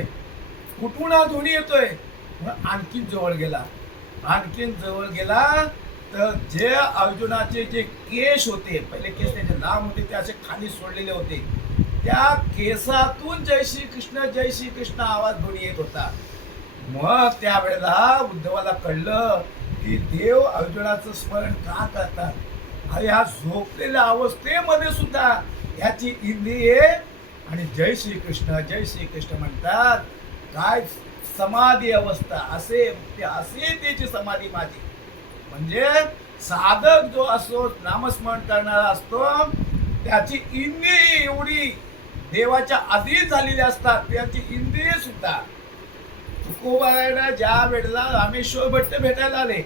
कुठून हा ध्वनी येतोय. आणखीन जवळ गेला, आणखीन जवळ गेला तर जे अर्जुनाचे जे केस होते, पहिले केस त्याचे लांब होते ते असे खाली सोडलेले होते, त्या केसातून जय श्री कृष्ण आवाज ध्वनी येत होता. मग त्यावेळेला उद्धवाला कळलं की देव अर्जुनाचं स्मरण का करतात. अरे ह्या झोपलेल्या अवस्थेमध्ये सुद्धा ह्याची इंद्रिये आणि जय श्री कृष्ण म्हणतात. काय समाधी अवस्था, असे त्याची समाधी माझी. म्हणजे साधक जो असतो, नामस्मरण करणारा असतो, त्याची इंद्रिय एवढी देवाच्या अधीन झालेले असतात, त्यांची इंद्रिय सुद्धा. तुकोबारायला ज्या वेळेला रामेश्वर भट्ट भेटायला आले,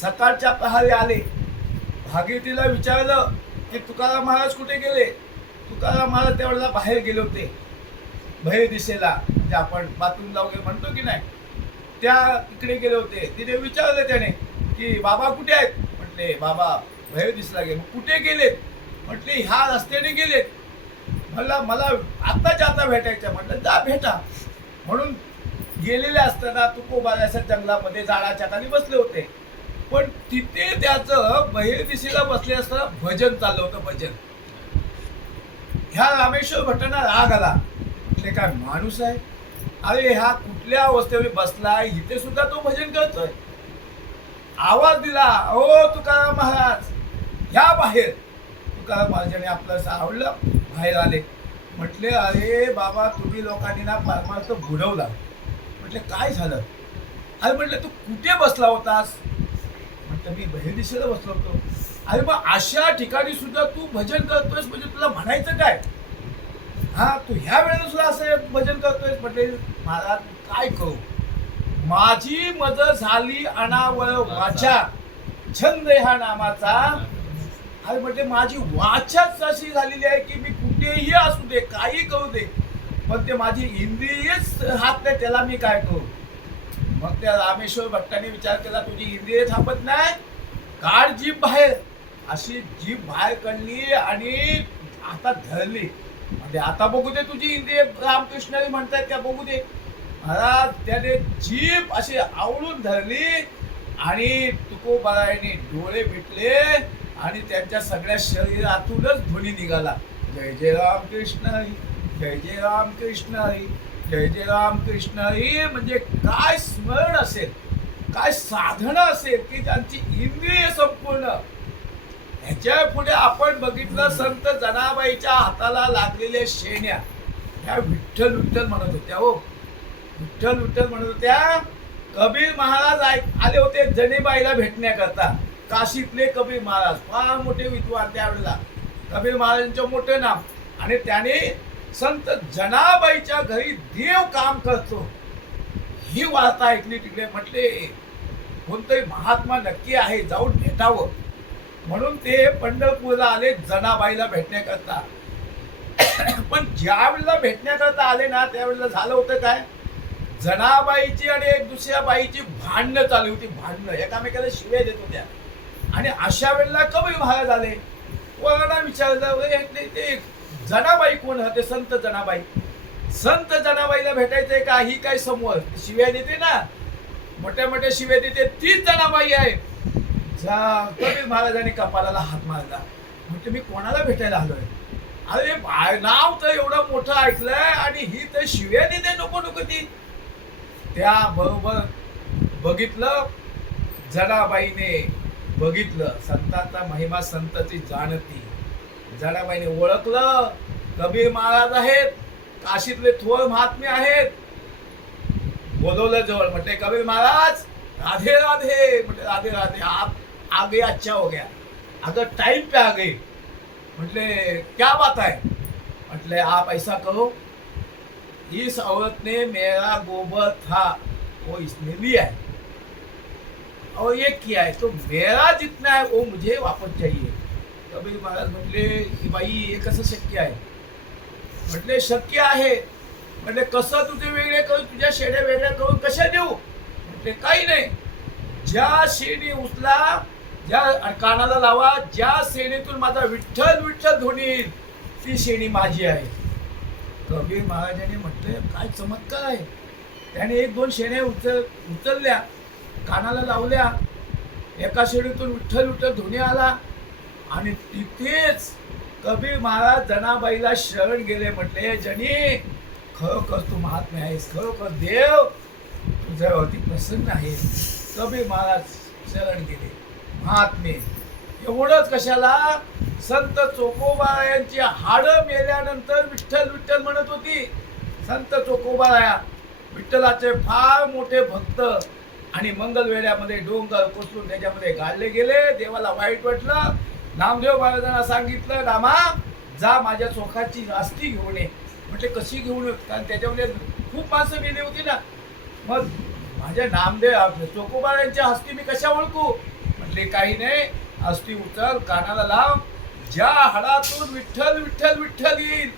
सकाळच्या प्रहारी आले, भागीरथीला विचारलं की तुकाराम महाराज कुठे गेले. तुकाराम महाराज त्यावेळेला बाहेर गेले होते, बाहेर दिशेला, म्हणजे आपण बाथरूमला वगैरे म्हणतो की नाही, त्या इकडे गेले होते. तिने विचारलं त्याने की बाबा कुठे आहेत. म्हटले बाबा बाहेर दिसला गेले. कुठे गेलेत. म्हटले ह्या रस्त्याने गेलेत. मला आत्ताच्या आता भेटायचं. म्हटलं जा भेटा. म्हणून गेलेले असताना तुकोबाराच्या जंगलामध्ये झाडाच्या खाली बसले होते. पण तिथे त्याचं बाहेर दिशेला बसले असताना भजन चाललं होतं. भजन. ह्या रामेश्वर भट्टांना राग आला. म्हटले काय माणूस आहे, अरे ह्या कुठल्या अवस्थेवर बसलाय, इथे सुद्धा तो भजन करतोय. आवाज दिला, ओ तुकाराम महाराज ह्या बाहेर. तुकाराम महाराजांनी आपलं आवडलं, बाहेर आले. म्हटले अरे बाबा तुम्ही लोकांनी ना परमार्थ बुडवला. म्हटले काय झालं. अरे म्हटलं तू कुठे बसला होतास. म्हटलं मी बाहेर दिशेला बसलो होतो. अरे मग अशा ठिकाणी सुद्धा तू भजन करतोयस, म्हणजे तुला म्हणायचं काय. हा तू ह्या वेळेला सुद्धा असं भजन करतोयस. म्हटले महाराज काय करू, माझी मज झाली अनावळ वाचा, छंद ह्या नामाचा. अरे म्हणजे माझी वाचाच अशी झालेली आहे की मी कुठेही असू दे, काही करू दे, पण ते माझी इंद्रियच हात नाही, त्याला मी काय करू. मग त्या रामेश्वर भट्टाने विचार केला तुझी इंद्रिय थांबत नाही, काढ जीभ बाहेर. अशी जीभ बाहेर काढली आणि आता धरली. म्हणजे आता बघू दे तुझी इंद्रिय रामकृष्ण म्हणतायत का, बघू दे. महाराज त्याने जीभ अशी आवळून धरली आणि तुकोबारायने डोळे मिटले आणि त्यांच्या सगळ्या शरीरातूनच ध्वनी निघाला, जय जय रामकृष्ण हरी, जय जय रामकृष्ण हरी, जय जय रामकृष्ण हरी. म्हणजे काय स्मरण असेल, काय साधना असेल की त्यांची इंद्रिय संपूर्ण. ह्याच्या पुढे आपण बघितलं संत जनाबाईच्या हाताला लागलेल्या शेण्या, ह्या विठ्ठल विठ्ठल म्हणत होत्या. हो विठ्ठल विठ्ठल म्हणत होत्या. कबीर महाराज आले होते जनेबाईला भेटण्याकरता. काशीतले कबीर महाराज फार मोठे विद्वान त्यावेळेला, कबीर महाराजांचं मोठं नाम. आणि त्याने संत जनाबाईच्या घरी देव काम करतो ही वार्ता ऐकली. तिकडे म्हटले कोणतरी महात्मा नक्की आहे, जाऊन भेटावं. म्हणून ते पंढरपूरला आले जनाबाईला भेटण्याकरता. पण ज्या वेळेला भेटण्याकरता आले ना, त्यावेळेला झालं होतं काय, जनाबाईची आणि एक दुसऱ्या बाईची भांडणं चालू होती. भांडणं, एकामेकाला शिव्या देत होत्या. आणि अशा वेळेला कबीर महाराज आले. कोणाला विचारलं ते जनाबाई कोण होते, संत जनाबाई. संत जनाबाईला भेटायचंय का, ही काय समोर शिव्या देते ना, मोठ्या मोठ्या शिव्या देते, तीच जनाबाई आहे. कबीर महाराजांनी कपालाला हात मारला. म्हणजे मी कोणाला भेटायला आलोय. अरे नाव तर एवढं मोठं ऐकलंय आणि ही तर शिव्या देते नको नको ती. त्या बरोबर बघितलं, जनाबाईने बघितलं संतांचा महिमा संतांची जाणती. जनाबाईने ओळखलं कबीर महाराज आहेत, काशीतले थोर महात्मे आहेत. बोलवलं जवळ. म्हटले कबीर महाराज राधे राधे. म्हटले राधे राधे, आप आ गए, अच्छा हो गया, अगर टाइम पे आ गए. म्हटले क्या बात है. म्हटले आप ऐसा करो, इस औरत ने मेरा गोबर था वो इसने लिया है और ये किया है, तो मेरा जितना है वो मुझे वापस चाहिए. कबीर महाराज म्हटले की बाई हे कसं शक्य आहे. म्हटले शक्य आहे. म्हटले कसं तुझे वेगळे करून, तुझ्या शेड्या वेगळ्या करून कशा देऊ. म्हटले काही नाही, ज्या शेणी उचला, ज्या कानाला लावा, ज्या शेणीतून माझा विठ्ठल विठ्ठल ध्वनी येईल ती शेणी माझी आहे. कबीर महाराजांनी म्हटले काय चमत्कार आहे. त्याने एक दोन शेण्या उचलल्या, कानाला लावल्या, एका शेणीतून विठ्ठल विठ्ठल ध्वनी आला आणि तिथेच कबीर महाराज जनाबाईला शरण गेले. म्हटले जनी खरोखर तू महात्मा आहेस, खरोखर देव तुझ्यावरती प्रसन्न आहे. कबीर महाराज शरण गेले. महात्मे एवढंच कशाला, संत चोखोबारायांची हाडं मेल्यानंतर विठ्ठल विठ्ठल म्हणत होती. संत चोखोबाराया विठ्ठलाचे फार मोठे भक्त आणि मंगलवेढ्यामध्ये डोंगर कोसळून त्याच्यामध्ये गाडले गेले. देवाला वाईट वाटलं. नामदेव महाराजांना सांगितलं, रामा जा माझ्या चोखाची अस्थी घेऊन ये. म्हटले कशी घेऊन येत, कारण त्याच्यामध्ये खूप माणसं मेली होती ना. मग माझ्या नामदेव चोखोबारांच्या अस्थी मी कशा ओळखू. म्हटले काही नाही, अस्थी उचल, कानाला लाव, ज्या हाडातून विठ्ठल विठ्ठल विठ्ठल येईल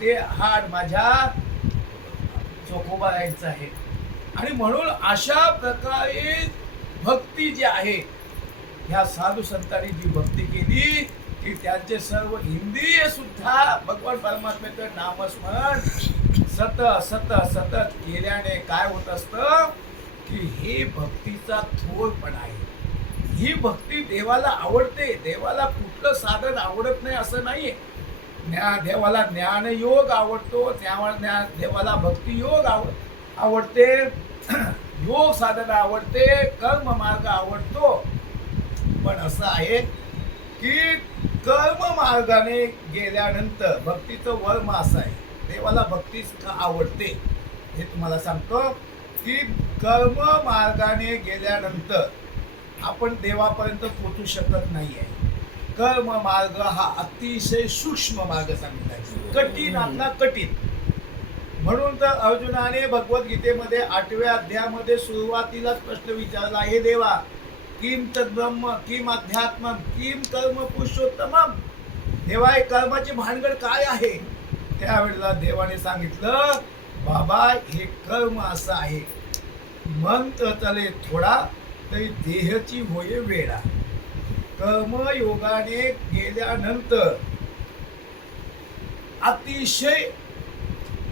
ते हाड माझ्या चोखोबारांचं आहे. आणि म्हणून अशा प्रकारे भक्ती जी आहे, ह्या साधू संतांनी जी भक्ती केली की त्यांचे सर्व इंद्रिय सुद्धा भगवान परमात्म्याचं नामस्मरण सतत सतत सतत केल्याने काय होत असतं की हे भक्तीचा थोरपणा आहे. ही भक्ती देवाला आवडते. देवाला कुठलं साधन आवडत नाही असं नाहीये. देवाला ज्ञानयोग आवडतो, देवाला भक्ती योग आवडते, योग साधना आवडते, कर्म मार्ग आवडतो. पण असं आहे की कर्म मार्गाने गेल्यानंतर भक्तीचं वर्म असं आहे. देवाला भक्ती का आवडते हे तुम्हाला सांगतो की कर्म मार्गाने गेल्यानंतर आपण देवापर्यंत पोहोचू शकत नाही आहे. कर्म मार्ग हा अतिशय सूक्ष्म मार्ग सांगितला आहे, कठीणातला कठीण. म्हणून तर अर्जुनाने भगवद्गीतेमध्ये 8व्या अध्यायामध्ये सुरुवातीलाच प्रश्न विचारला, हे देवा किम तद्ब्रह्म किम अध्यात्मम किम कर्म पुरुषोत्तमम. देवा हे कर्माची भानगड काय आहे. त्यावेळेला देवाने सांगितलं, बाबा हे कर्म असं आहे, मंत्र चले थोडा तरी देहची होय वेळा. कर्मयोगाने गेल्यानंतर अतिशय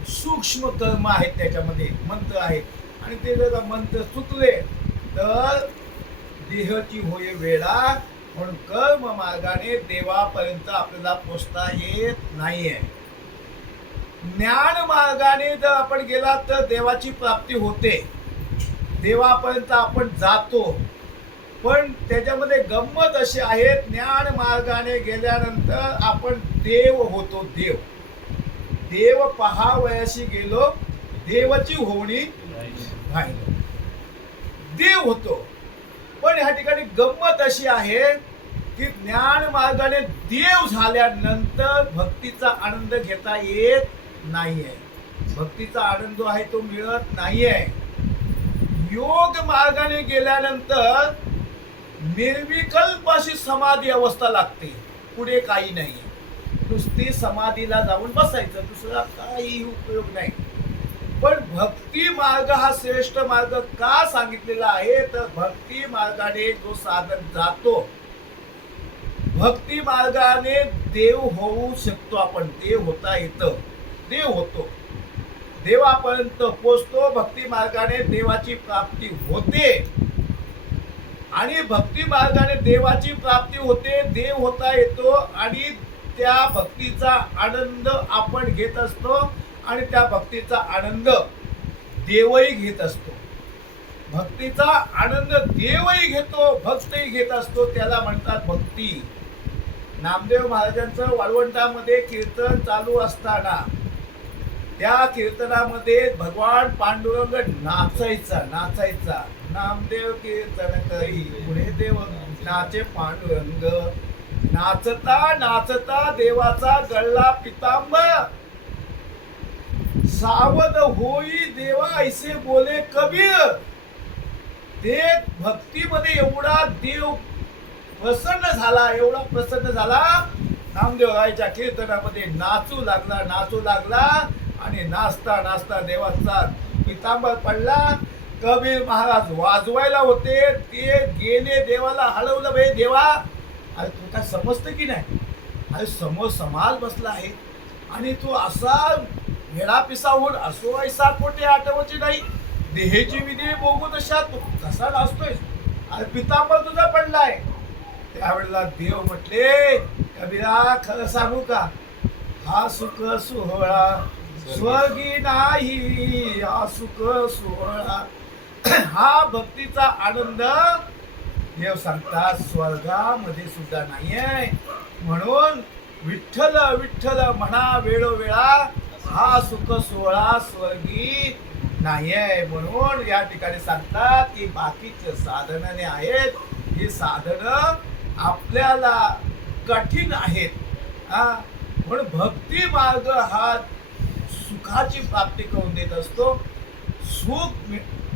सूक्ष्म कर्म आहेत, त्याच्यामध्ये मंत्र आहेत. आणि ते जर मंत्र चुकले तर देहची होय वेळा. म्हणून कर्म मार्गाने देवापर्यंत आपल्याला पोचता येत नाहीये. ज्ञान मार्गाने जर आपण गेला तर देवाची प्राप्ती होते, देवापर्यंत आपण जातो. पण त्याच्यामध्ये गंमत अशी आहे, ज्ञान मार्गाने गेल्यानंतर आपण देव होतो. देव देव पहावयाशी गेलो, देवाची होणी राहिलो, देव होतो. पण ह्या ठिकाणी गंमत अशी आहे की ज्ञान मार्गाने देव झाल्यानंतर भक्तीचा आनंद घेता येत नाहीये. भक्तीचा आनंद आहे तो मिळत नाहीये. योग मार्गाने गेल्यानंतर निर्विकल्प अशी समाधी अवस्था लागते, पुढे काही नाही. नुसती समाधीला जाऊन बसायचं, दुसरा काही उपयोग नाही. पण भक्ती मार्ग हा श्रेष्ठ मार्ग का सांगितलेला आहे तर भक्ती मार्गाने जो साधक जातो, भक्ती मार्गाने देव होऊ शकतो. आपण देव होता येतं, देव होतो, देवापर्यंत पोचतो. भक्ती मार्गाने देवाची प्राप्ती होते आणि भक्ती मार्गाने देवाची प्राप्ती होते, देव होता येतो आणि त्या भक्तीचा आनंद आपण घेत असतो आणि त्या भक्तीचा आनंद देवही घेत असतो. भक्तीचा आनंद देवही घेतो, भक्तही घेत असतो, त्याला म्हणतात भक्ती. नामदेव महाराजांचं वाळवंटामध्ये कीर्तन चालू असताना त्या कीर्तनामध्ये भगवान पांडुरंग नाचायचा. नामदेव कीर्तन करी पुढे देव नाचे पांडुरंग. नाचता नाचता देवाचा गळला पितांबर. सावध होई देवा ऐसे बोले कबीर. ते भक्तीमध्ये एवढा देव प्रसन्न झाला, एवढा प्रसन्न झाला, नामदेवरायच्या कीर्तनामध्ये नाचू लागला आणि नाचता नाचता देवाचा पितांबर पडला. कबीर महाराज वाजवायला होते, ते गेले, देवाला हलवलं. बे देवा, अरे तू काय समजतं की नाही, अरे समोर समाज बसला आहे आणि तू असा वेळा पिसा होऊन असो ऐसा कोठे आठवची नाही, देहेची विधी बघू तशा तू कसा नाचतोय, अरे पितांबर तुझा पडलाय. त्यावेळेला देव म्हटले, कबीरा खरं सांगू का, हा सुख सोहळा स्वर्गी नाही, हा सुख सोहळा, हा भक्तीचा आनंद देव सांगतात स्वर्गामध्ये सुद्धा नाहीये. म्हणून विठ्ठल विठ्ठल म्हणा वेळोवेळा, हा सुख सोहळा स्वर्गी नाहीये. म्हणून या ठिकाणी सांगतात की बाकीचे साधने आहेत, ही साधनं आपल्याला कठीण आहेत. म्हणून भक्ती मार्ग हा सुखाची प्राप्ती करून देत असतो. सुख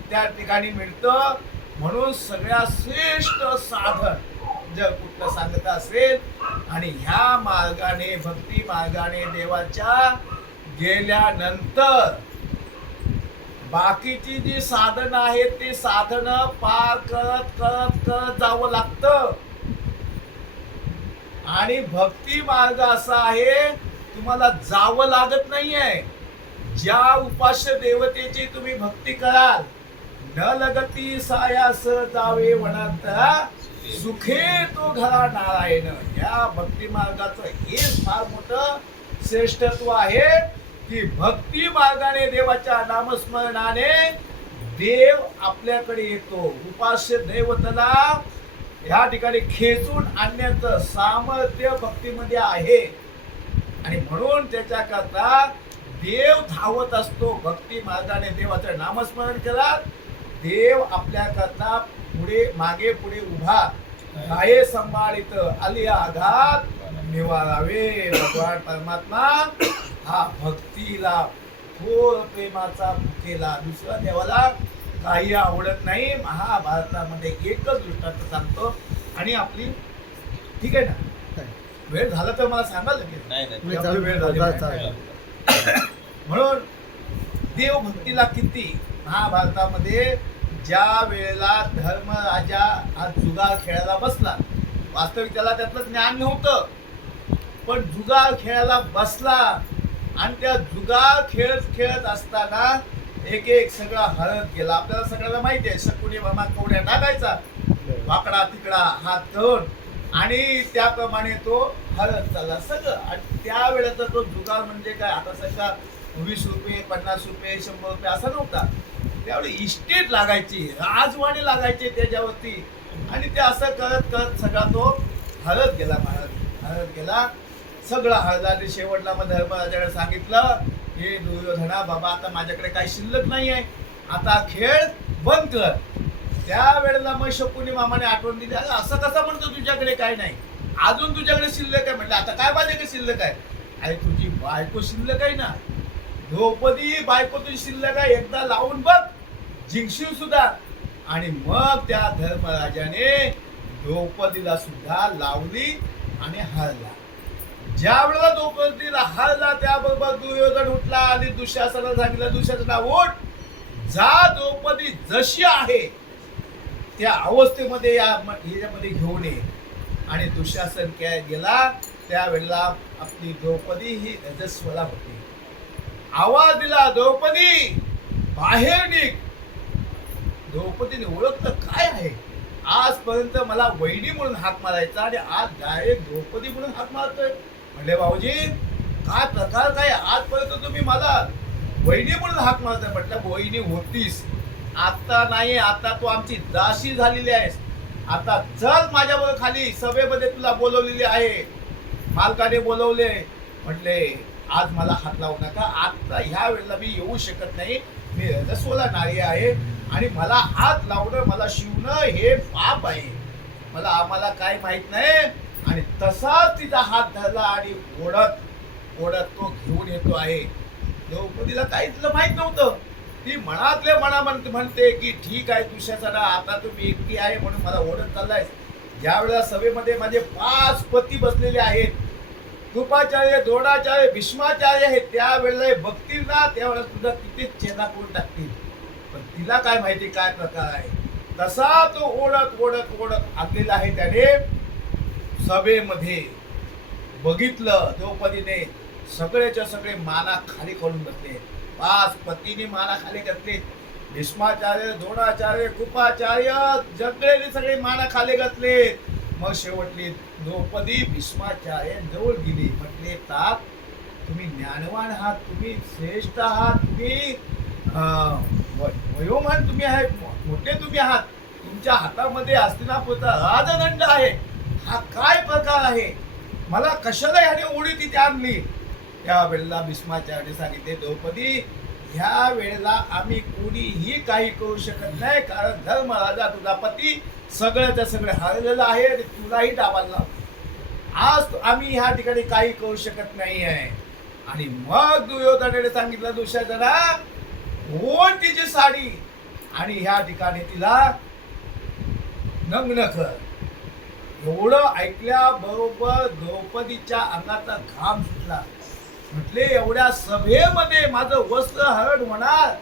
त्या ठिकाणी मिळतं. म्हणून सगळ्यात श्रेष्ठ साधन जर कुठलं सांगत असेल आणि ह्या मार्गाने भक्ती मार्गाने देवाच्या गेल्यानंतर बाकीची जी साधनं आहेत ती साधनं पार करत करत करत जावं लागतं. आणि भक्ती मार्ग असा आहे तुम्हाला जावं लागत नाहीये. ज्या उपास्य देवतेची तुम्ही भक्ती कराल न लगती सायास जावे वनात सुखे तो घरा नारायण. या भक्ती मार्गाचं हे फार मोठं श्रेष्ठत्व आहे की भक्ती मार्गाने देवाच्या नामस्मरणाने देव आपल्याकडे येतो. उपास्य देवतेला या ठिकाणी खेचून आणण्याचं सामर्थ्य भक्तीमध्ये आहे आणि म्हणून त्याच्याकरता देव धावत असतो. भक्ती मार्गाने देवाचं नामस्मरण करा. देव आपल्याकरता पुढे मागे पुढे उभा काय सांभाळित आली आघात निवारावे. भगवान परमात्मा हा भक्तीला थोर प्रेमाचा भुकेला दुसऱ्या देवाला काही आवडत नाही. महाभारतामध्ये एकच दृष्टांत सांगतो आणि आपली ठीक आहे ना वेळ झाला तर मला सांगाल लगेच वेळ झाली. म्हणून देव भक्तीला किती महाभारतामध्ये ज्या वेळेला धर्मराजा हा जुगार खेळायला बसला वास्तविक त्याला त्यातलं ज्ञान नव्हतं पण जुगार खेळायला बसला आणि त्या जुगार खेळत खेळत असताना एक एक सगळा हरत गेला. आपल्याला सगळ्याला माहिती आहे शकुनी मामा कवड्या टाकायचा वाकडा तिकडा हात धरून आणि त्याप्रमाणे तो हरत चालला सगळं. आणि त्यावेळेचा तो जुगार म्हणजे काय आता सध्या 20 रुपये 50 रुपये 100 रुपये असा नव्हता. त्यावेळी इस्टेट लागायची राजवाडे लागायचे त्याच्यावरती आणि ते असं करत करत सगळा तो हरत गेला. हरत गेला सगळा हरला. शेवटला मग धर्मराजाने सांगितलं हे दुर्योधना बाबा आता माझ्याकडे काही शिल्लक नाही आहे आता खेळ बंद कर. त्या वेळेला मग शकुनी मामाने आठवण दिली असं कसं म्हणतो तुझ्याकडे काय नाही अजून तुझ्याकडे शिल्लक आहे. म्हटलं आता काय माझ्याकडे शिल्लक आहे. अरे तुझी बायको शिल्लक आहे ना द्रौपदी बायको तुझी शिल्लक आहे एकदा लावून बघ जिंकशील सुद्धा. आणि मग त्या धर्मराजाने द्रौपदीला सुद्धा लावली आणि हरला. ज्या वेळेला द्रौपदीला हरला त्याबरोबर दुर्योधन उठला आणि दुःशासनाला सांगितलं दुःशासना उठ जा द्रौपदी जशी आहे त्या अवस्थेमध्ये याच्यामध्ये घेऊन ये. आणि दुःशासन काय गेला त्यावेळेला आपली द्रौपदी ही रजस्वला होती. आवाज दिला द्रौपदी बाहेर निघ. द्रौपदीने ओळखलं काय आहे आजपर्यंत मला वहिनी म्हणून हाक मारायचा आणि आज डायरेक्ट द्रौपदी म्हणून हाक मारतोय. म्हणले भाऊजी काय प्रकार काय आजपर्यंत तुम्ही मला वहिनी म्हणून हाक मारताय. म्हटलं वहिनी होतीस आता नाही आता तू आमची दासी झालेली आहेस. आता चल माझ्याबरोबर खाली सभेमध्ये तुला बोलवलेली आहे मालकाने बोलवले. म्हटले आज मला हात लावू नका आता ह्या वेळेला मी येऊ शकत नाही मी रजस्वला नारी आहे आणि मला हात लावणं मला शिवणं हे पाप आहे मला आम्हाला काय माहित नाही. आणि तसाच तिचा हात धरला आणि ओढत ओढत तो घेऊन येतो आहे. द्रौपदीला काहीच माहित नव्हतं. ती मनातल्या मना म्हणते की ठीक आहे दुःशासना आता तुम्ही एकटी आहे म्हणून मला ओढत चाललाय. ज्या वेळेला सभेमध्ये माझे 5 पती बसलेले आहेत कृपाचार्य द्रोणाचार्य भीष्माचार्य आहेत त्यावेळेला बघतील ना त्यावेळेला तुझा तिथेच चेहरा करून टाकतील. पण तिला काय माहिती काय प्रकार आहे. तसा तो ओढत ओढत ओढत आलेला आहे. त्याने सभेमध्ये बघितलं द्रौपदीने सगळेच्या सगळे माना खाली करून बसले. 5 पतीने माना खाली घातले. भीष्माचार्य द्रोणाचार्य कृपाचार्य सगळे सगळे माना खाली घातले. मग शेवटली द्रौपदी भीष्माचार्य जवळ गेली. म्हटले तात तुम्ही ज्ञानवान आहात तुम्ही श्रेष्ठ आहात तुम्ही वयोमान तुम्ही आहे मोठे तुम्ही आहात तुमच्या हातामध्ये हस्तिनापूरचा राजदंड आहे हा काय प्रकार आहे मला कशाला ह्याने ओढी तिथे आणली. त्यावेळेला भीष्माचार्याने सांगितले द्रौपदी ह्या वेळेला आम्ही कोणीही काही करू शकत नाही कारण धर्मराजा तुझा पती सगळ्याच्या सगळे हरलेलं आहे आणि तुलाही डावाला आज आम्ही ह्या ठिकाणी काही करू शकत नाही आहे. आणि मग दुर्योधनाने सांगितलं दुशासना ओढ तिची साडी आणि ह्या ठिकाणी तिला नग्न कर. एवढं ऐकल्याबरोबर द्रौपदीच्या अंगाचा घाम सुटला. म्हटले एवढ्या सभेमध्ये माझं वस्त्र हरण होणार,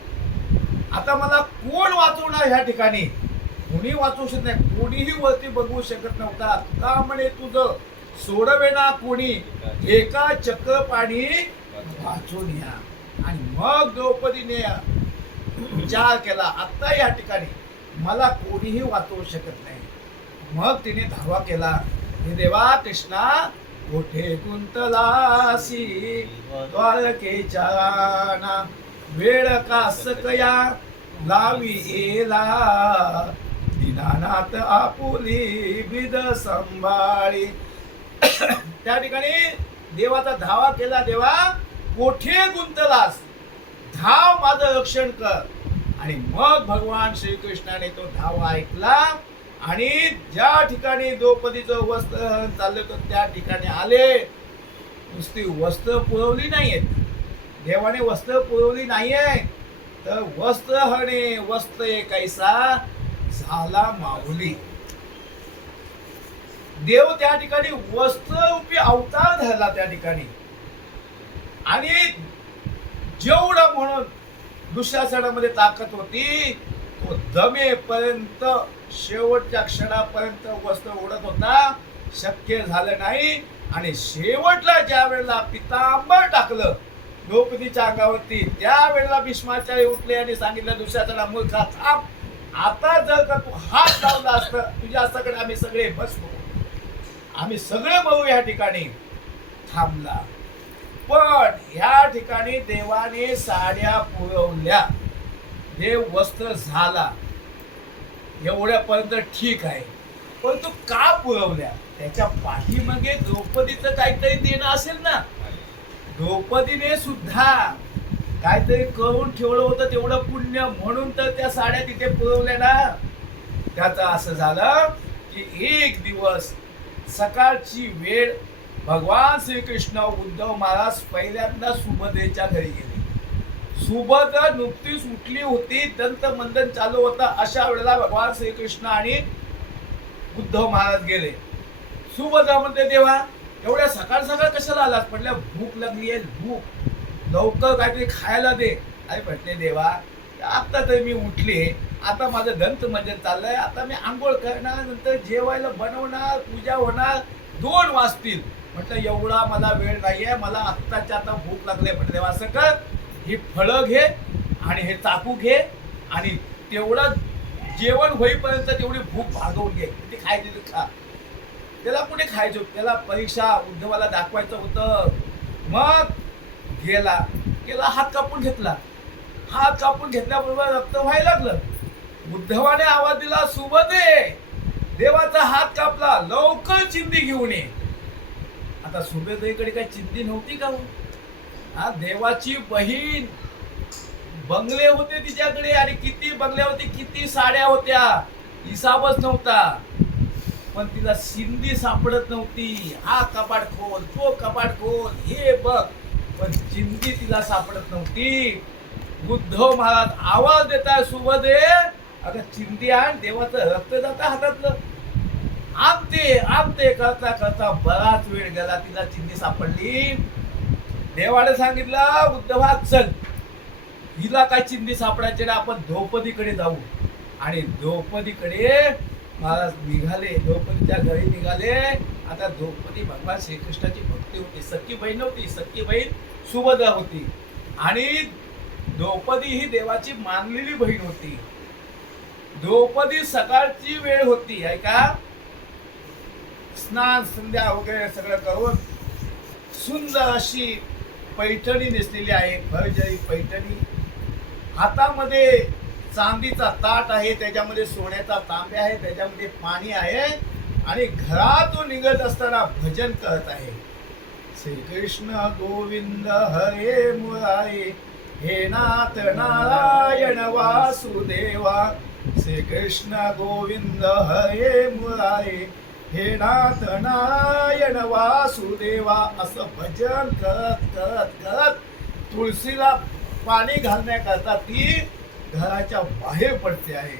आता मला कोण वाचवणार? ह्या ठिकाणी कोणी वाचवू शकत नाही, कोणीही वरती बघू शकत नव्हता. का म्हणे तुझं सोडवेना कोणी, एका चक्र पाणी वाचून या. आणि मग द्रौपदीने विचार केला, आता या ठिकाणी मला कोणीही वाचवू शकत नाही. मग तिने धावा केला, हे देवा कृष्णा कोठे गुंतलासी द्वारकेच्या राना, वेळ कास कया लावी येला, दीनानाथ आपुली बिद संभाळी. त्या ठिकाणी देवाचा धावा केला, देवा कोठे गुंतलास, धाव माझं रक्षण कर. आणि मग भगवान श्रीकृष्णाने तो धावा ऐकला आणि ज्या ठिकाणी द्रौपदीचं वस्त्र चाललं होतं त्या ठिकाणी आले. नुसती वस्त्र पुरवली नाहीयेत, देवाने वस्त्र पुरवली नाहीये, तर वस्त्र हरणे वस्त्र कैसा झाला माऊली. देव त्या ठिकाणी वस्त्ररूपी अवतार धरला त्या ठिकाणी. आणि जेवढं म्हणून दुःशासनामध्ये ताकद होती, तो दमेपर्यंत शेवटच्या क्षणापर्यंत वस्त्र ओढत होता, शक्य झालं नाही. आणि शेवटला ज्या वेळेला पितांबर टाकलं द्रौपदीच्या अंगावरती, त्या वेळेला भीष्माचार्य उठले आणि सांगितलं, दुःशासना मूर्खा थांब, आता जर का तू हात लावला असत तुझ्या सगळे आम्ही सगळे बसलो, आम्ही सगळे मरू या ठिकाणी. थांबला. पण या ठिकाणी देवाने साड्या पुरवल्या, देव वस्त्र झाला, एवढ्यापर्यंत ठीक आहे. पण तो का पुरवल्या? त्याच्या पाठीमागे द्रौपदीचं काहीतरी देणं असेल ना. द्रौपदीने सुद्धा काहीतरी करून ठेवलं होतं, तेवढं पुण्य म्हणून तर त्या साड्या तिथे पुरवल्या ना. त्याचं असं झालं की एक दिवस सकाळची वेळ, भगवान श्रीकृष्ण उद्धव महाराज पहिल्यांदा सुभद्रेच्या घरी गेले. सुभद्रा नुकतीच उठली होती, दंत मंदन चालू होता. अशा वेळेला भगवान श्रीकृष्ण आणि उद्धव महाराज गेले. सुभद्रा म्हणते, देवा एवढ्या सकाळ सकाळ कशाला आलास? म्हटलं भूक लागली आहे, भूक, लवकर काहीतरी खायला दे. अरे म्हटले देवा आता तर मी उठले, आता माझं दंत मंदन चाललंय, आता मी आंघोळ करणार, नंतर जेवायला बनवणार, पूजा होणार, 2 वाजतील. म्हटलं एवढा मला वेळ नाहीये, मला आत्ताच्या आता भूक लागले. म्हटलं देवा असं कर, ही फळं घे आणि हे चाकू घे आणि तेवढं जेवण होईपर्यंत तेवढी भूक भागवून घे, ते खायचं खा. त्याला कुठे खायचं, त्याला परीक्षा उद्धवाला दाखवायचं होतं. मग गेला, हात कापून घेतला. हात कापून घेतल्याबरोबर रक्त व्हायला लागलं. उद्धवाने आवाज दिला, सुभद्रे देवाचा हात कापला, लवकर चिंदी घेऊन ये. आता सुभद्रेकडे काही चिंदी नव्हती का? हा देवाची बहीण, बंगले होते तिच्याकडे, आणि किती बंगल्यावरती किती साड्या होत्या, हिसाबच नव्हता. पण तिला चिंदी सापडत नव्हती. हा कपाट खोल, तो कपाट खोल, हे बघ, पण चिंदी तिला सापडत नव्हती. उद्धव महाराज आवाज देताय, सुभद्रे अगं चिंदी आण, देवाचं रक्त जाता हातातलं. आणते करता करता बराच वेळ गेला, तिला चिंदी सापडली. देवाने सांगितलं, उद्धवा चल, हिला काय चिंदी सापडायची ना, आपण द्रौपदीकडे जाऊ. आणि द्रौपदीकडे महाराज निघाले, द्रौपदीच्या घरी निघाले. आता द्रौपदी भगवान श्रीकृष्णाची भक्ती होती, सख्खी बहीण नव्हती, सख्खी बहीण सुभद्रा होती. आणि द्रौपदी ही देवाची मानलेली बहीण होती. द्रौपदी सकाळची वेळ होती, ऐका, स्नान संध्या वगैरे सगळं करून सुंदर अशी पैठणी नेसलेली आहे, भरजरी पैठणी. हातामध्ये चांदीचा ताट आहे, त्याच्यामध्ये सोन्याचा तांब्या आहे, त्याच्यामध्ये पाणी आहे. आणि घरातून निघत असताना भजन करत आहे, श्रीकृष्ण गोविंद हरे मुरारे, हे नाथ नारायण वासुदेवा, श्रीकृष्ण गोविंद हरे मुरारे, हे नाथ नारायण वासुदेवा असं भजन करत करत करत तुळशीला पाणी घालण्याकरता ती घराच्या बाहेर पडते आहे.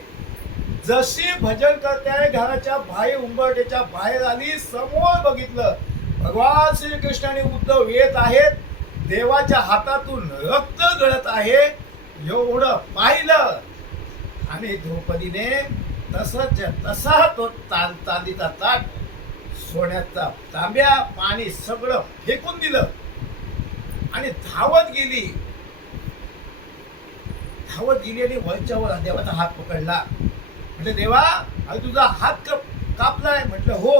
जशी भजन करते आहे घराच्या बाहेर उंबरठ्याच्या बाहेर आली, समोर बघितलं भगवान श्रीकृष्ण उद्धव येत आहेत, देवाच्या हातातून रक्त गळत आहे. एवढं पाहिलं आणि द्रौपदीने तसा तो चांदीचा ताट, सोन्याचा तांब्या, पाणी सगळं फेकून दिलं आणि धावत गेली आणि वरच्यावर देवाचा हात पकडला. म्हटलं देवा, अरे तुझा हात कापलाय? म्हटलं हो.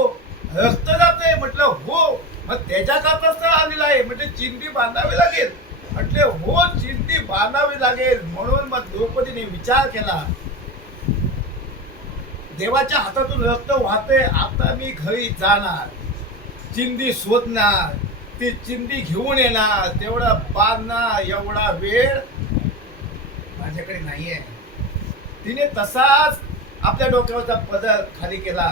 रक्त जातंय? म्हटलं हो. मग त्याच्या कापलाच आलेला आहे? म्हटलं चिंती बांधावी लागेल. म्हटले हो, चिंती बांधावी लागेल. म्हणून मग द्रौपदीने विचार केला, देवाच्या हातातून रक्त वाहते, आता मी घरी जाणार, चिंदी शोधणार, ती चिंदी घेऊन येणार, तेवढा बांधणार, एवढा वेळ माझ्याकडे नाहीये. तिने तसाच आपल्या डोक्यावरचा पदर खाली केला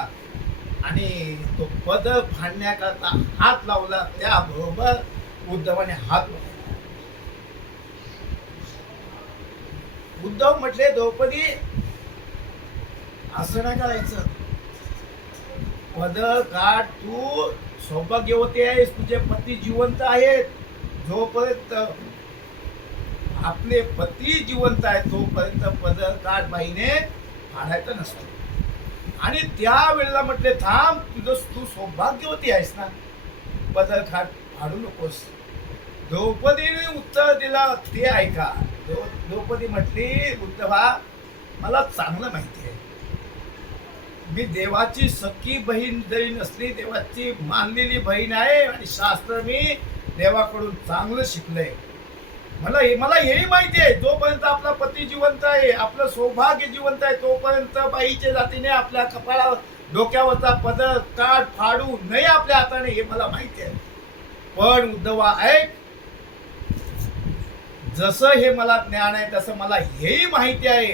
आणि तो पदर फाडण्याकरता हात लावला. त्याबरोबर उद्धवाने हात लावला. उद्धव म्हटले, द्रौपदी असं नाही करायचं. पदर काढ, तू सौभाग्यवती आहेस, तुझे पती जिवंत आहेत. जोपर्यंत आपले पती जिवंत आहेत तोपर्यंत पदर काढ बाईने फाडायचं नसतं. आणि त्या वेळेला म्हटले थांब, तू सौभाग्यवती आहेस ना, पदर फाडू नकोस. द्रौपदीने उत्तर दिला ते ऐका. द्रौपदी म्हटली, उद्धवा, मला चांगलं माहिती आहे, मी देवाची सख्खी बहीण जरी नसली, देवाची मानलेली बहीण आहे आणि शास्त्र मी देवाकडून चांगलं शिकलंय. मला हेही माहिती आहे, जोपर्यंत आपला पती जिवंत आहे, आपलं सौभाग्य जिवंत आहे, तोपर्यंत बाईच्या जातीने आपल्या कपाळावर डोक्यावरचा पदर काढ फाडू नये आपल्या हाताने, हे मला माहिती आहे. पण उद्धवा ऐक, जसं हे मला ज्ञान आहे तसं मला हेही माहिती आहे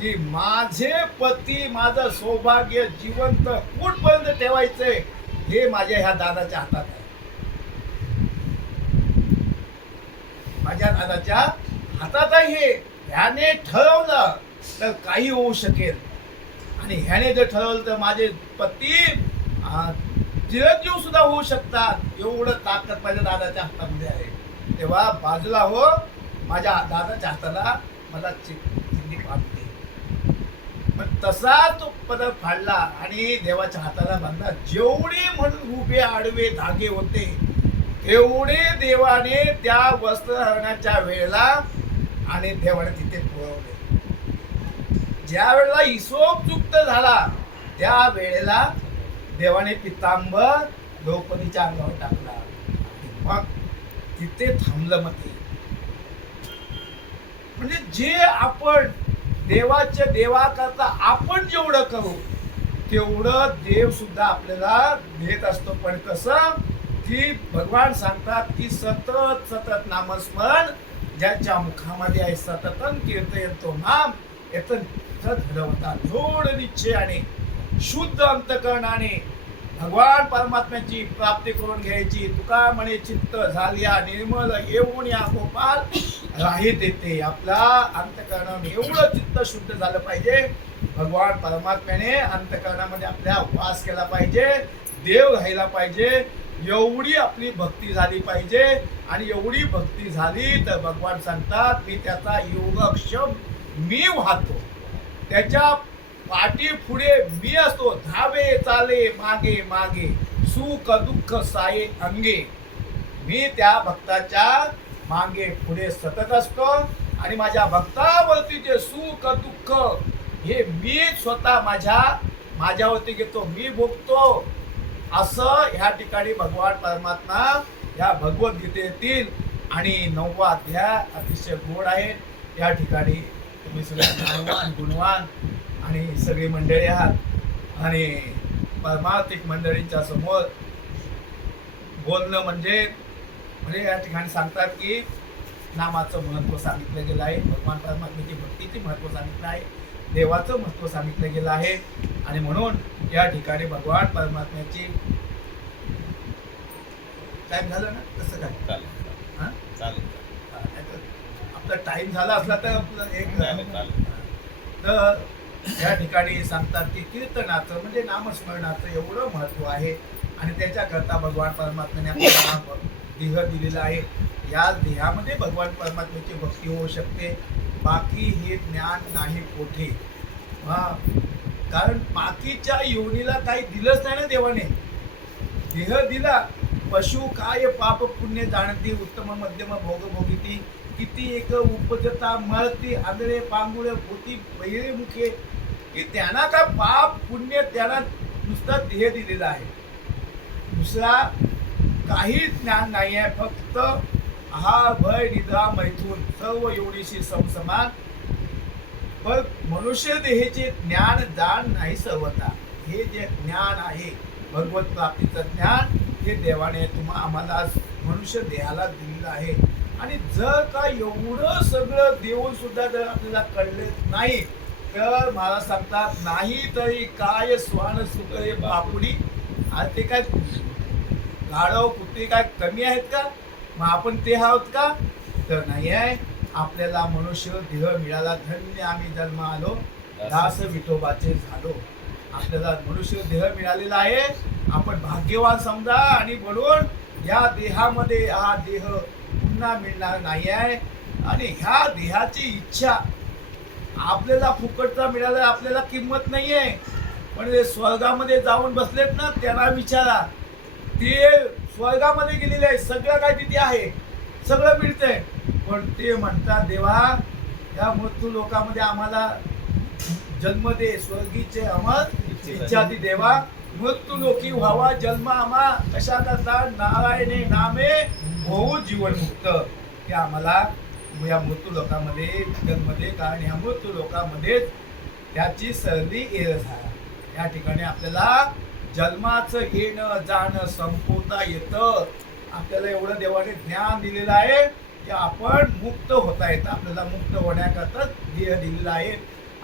की माझे पती, माझं सौभाग्य जिवंत कुठपर्यंत ठेवायचंय हे माझ्या ह्या दादाच्या हातात आहे. माझ्या दादाच्या हातात आहे. ह्याने ठरवलं तर काही होऊ शकेल आणि ह्याने जर ठरवलं तर माझे पती चिरंजीव सुद्धा होऊ शकतात. एवढं ताकद माझ्या दादाच्या हातामध्ये आहे. तेव्हा बाजूला हो, माझ्या दादाच्या हाताला मला चिंदी पाडते. मग तसा तो पदर फाडला आणि देवाच्या हाताला बांधला. जेवढे म्हणून उभे आडवे धागे होते तेवढे देवाने त्या वस्त्रहरणाच्या वेळेला आणि देवाने तिथे पुरवले. ज्या वेळेला हिशोब चुक्त झाला त्या वेळेला देवाने पितांबर द्रौपदीच्या अंगावर टाकला. मग तिथे थांबलं. मग ते म्हणजे जे आपण देवा करता आपण जेवढं करू तेवढं देव सुद्धा आपल्याला देत असतो. पण कसं की भगवान सांगतात की सतत नामस्मरण ज्यांच्या मुखामध्ये आहे, सततन कीर्तयतो नाम येतं घडवता. जोड निश्चयाने शुद्ध अंतकरणाने भगवान परमात्म्याची प्राप्ती करून घ्यायची. तुका म्हणे चित्त झालिया निर्मल येऊन या गोपाल राहीत येते. आपला अंतकरण एवढं चित्त शुद्ध झालं पाहिजे, भगवान परमात्म्याने अंतकरणामध्ये आपल्या वास केला पाहिजे, देव राहिला पाहिजे, एवढी आपली भक्ती झाली पाहिजे. आणि एवढी भक्ती झाली तर भगवान सांगतात मी त्याचा योगक्षम मी वाहतो, त्याच्या पाठी पुढे मी असतो, धावे चाले मागे मागे सुख दुःख साये अंगे. मी त्या भक्ताच्या मागे पुढे सतत असतो आणि माझ्या भक्तावरती जे सुख दुःख हे मी स्वतः माझ्यावरती घेतो, मी भोगतो. असं ह्या ठिकाणी भगवान परमात्मा या भगवद्गीतेतील आणि 9वा अध्याय अतिशय गोड आहे. या ठिकाणी तुम्ही सगळे ज्ञानवान गुणवान आणि सगळी मंडळी आहात आणि परमार्थिक मंडळींच्या समोर बोलणं म्हणजे या ठिकाणी सांगतात की नामाचं महत्त्व सांगितलं गेलं आहे, भगवान परमात्म्याची भक्तीचे महत्त्व सांगितलं आहे. देवाचं महत्व सांगितलं गेलं आहे. आणि म्हणून या ठिकाणी भगवान परमात्म्याची टाइम झालं ना कसं काय चालेल हा? चालेल आपला टाइम झाला असला तर आपलं एक चालेल. तर या ठिकाणी सांगतात की कीर्तनाचं म्हणजे नामस्मरणाचं एवढं महत्व आहे. आणि त्याच्याकरता भगवान परमात्म्याने आपल्याला हा देह दिलेला आहे. या देहामध्ये भगवान परमात्म्याची भक्ती होऊ शकते. बाकी हे ज्ञान नाही कोठे. हा, कारण बाकीच्या योनीला काही दिलंच नाही ना देवाने. देह दिला. पशु काय पाप पुण्य जाणती उत्तम मध्यम भोग भोगिती किती एक उपजता मळती आंधळे पांगुळे पोती बहिरे मुखे. की त्यांना का पाप पुण्य त्यांना नुसता देह दिलेला आहे. दुसरा काही ज्ञान नाही आहे. फक्त आहार भय निद्रा मैथून सर्व योनीशी समसमान. पण मनुष्य देहाचे ज्ञान जाण नाही सर्वता. हे जे ज्ञान आहे भगवत प्राप्तीचं ज्ञान हे देवाने आम्हाला मनुष्य देहाला दिलेलं आहे. आणि जर का एवढं सगळं देऊन सुद्धा जर आपल्याला कळले नाही तर मला सांगतात नाही तरी काय स्वान सुख हे बापुडी. आज ते काय गाढव कुत्रे काय कमी आहेत का? मग आपण ते आहोत का? तर नाही आहे. आपल्याला मनुष्य देह मिळाला धन्य आम्ही जन्म आलो दास विठोबाचे झालो. आपल्याला मनुष्य देह मिळालेला आहे. आपण भाग्यवान समजा. आणि म्हणून या देहामध्ये हा देह पुन्हा मिळणार नाही आहे. आणि ह्या देहाची इच्छा आपल्याला फुकटचा मिळाला आपल्याला किंमत नाही आहे. पण ते स्वर्गामध्ये जाऊन बसलेत ना त्यांना विचारा. ते स्वर्गामध्ये गेलेले आहे. सगळं काय तिथे आहे. सगळं मिळतंय. पण ते म्हणतात देवा या मृत्यू लोकामध्ये आम्हाला जन्म दे. स्वर्गीचे अमर इच्छा ती देवा. मृत्यू लोकी व्हावा जन्म आम्हा कशा करता नारायणे नामे होऊ जीवनमुक्त. ते आम्हाला या मृत्यू लोकामध्ये जन्म दे. कारण या मृत्यू लोकामध्ये त्याची सरली येर झाला. या ठिकाणी आपल्याला जन्माचं येणं जाणं संपवता येतं. आपल्याला एवढं देवाने ज्ञान दिलेलं आहे की आपण मुक्त होता येतं. आपल्याला मुक्त होण्याकरता देह दिलेला आहे.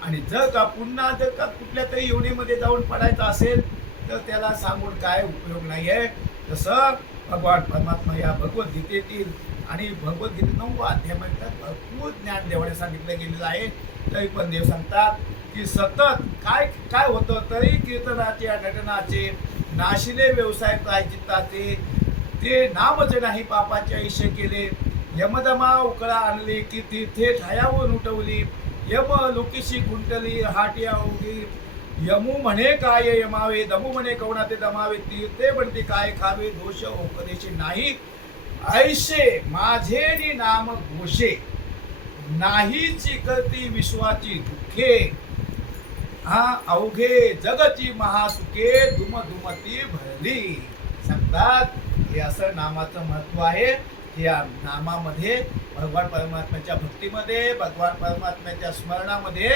आणि जर का पुन्हा जर का कुठल्या तरी योनीमध्ये जाऊन पडायचं असेल तर त्याला सांगून काय उपयोग नाही आहे. तसं भगवान परमात्मा या भगवद्गीतेतील आणि भगवद्गीते 9 अध्यायामध्ये भरपूर ज्ञान देवाने सांगितलं गेलेलं आहे. तरी पण देव सांगतात की सतत काय काय होतं तरी कीर्तनाचे नटनाचे नाशिले व्यवसाय प्रायचित्ताचे ते नामच नाही पापाचे ऐशे केले. यमदमा उकळा आणली की तीर्थे ठायावून उठवली. यम लोकेशी गुंतली हाटिया उगी. यमू म्हणे काय यमावे दमू म्हणे कवणा ते दमावे. तीर्थे म्हणते काय खावे दोष उपदेशी नाही. ऐशे माझे नि नाम घोषे नाहीची करती विश्वाची दुःखे. हा अवघे जगची महासुखे दुमदुमती भरली. सांगतात हे असं नामाचं महत्व आहे. या नामामध्ये भगवान परमात्म्याच्या भक्तीमध्ये भगवान परमात्म्याच्या स्मरणामध्ये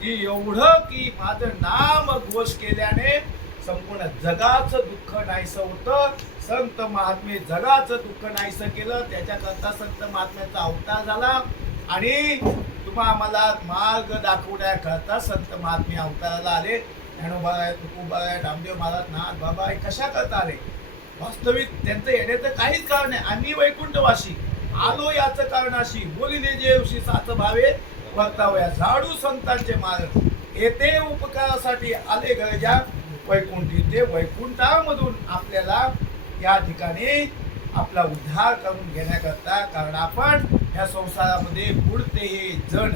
की एवढं की माझं नाम घोष केल्याने संपूर्ण जगाचं दुःख नाहीसं होतं. संत महात्मे जगाचं दुःख नाहीसं केलं. त्याच्याकरता संत महात्म्याचा अवतार झाला. आणि तुम्हा आम्हाला मार्ग दाखवण्याकरता संत महात्मे अवताराला आले. ज्ञानोबा तुकोबा रामदेव महाराज नाथ बाबा हे कशा करता आले? वास्तविक त्यांचं येण्याचं काहीच कारण नाही. आम्ही वैकुंठवासी आलो याचं कारणाशी बोलिले जेवशी साच भावे वर्तावया. झाडू संतांचे मार्ग येथे उपकारासाठी आले गरजा वैकुंठी. ते वैकुंठामधून आपल्याला या ठिकाणी आपला उद्धार करून घेण्याकरता. कारण आपण या संसारामध्ये बुडते हे जण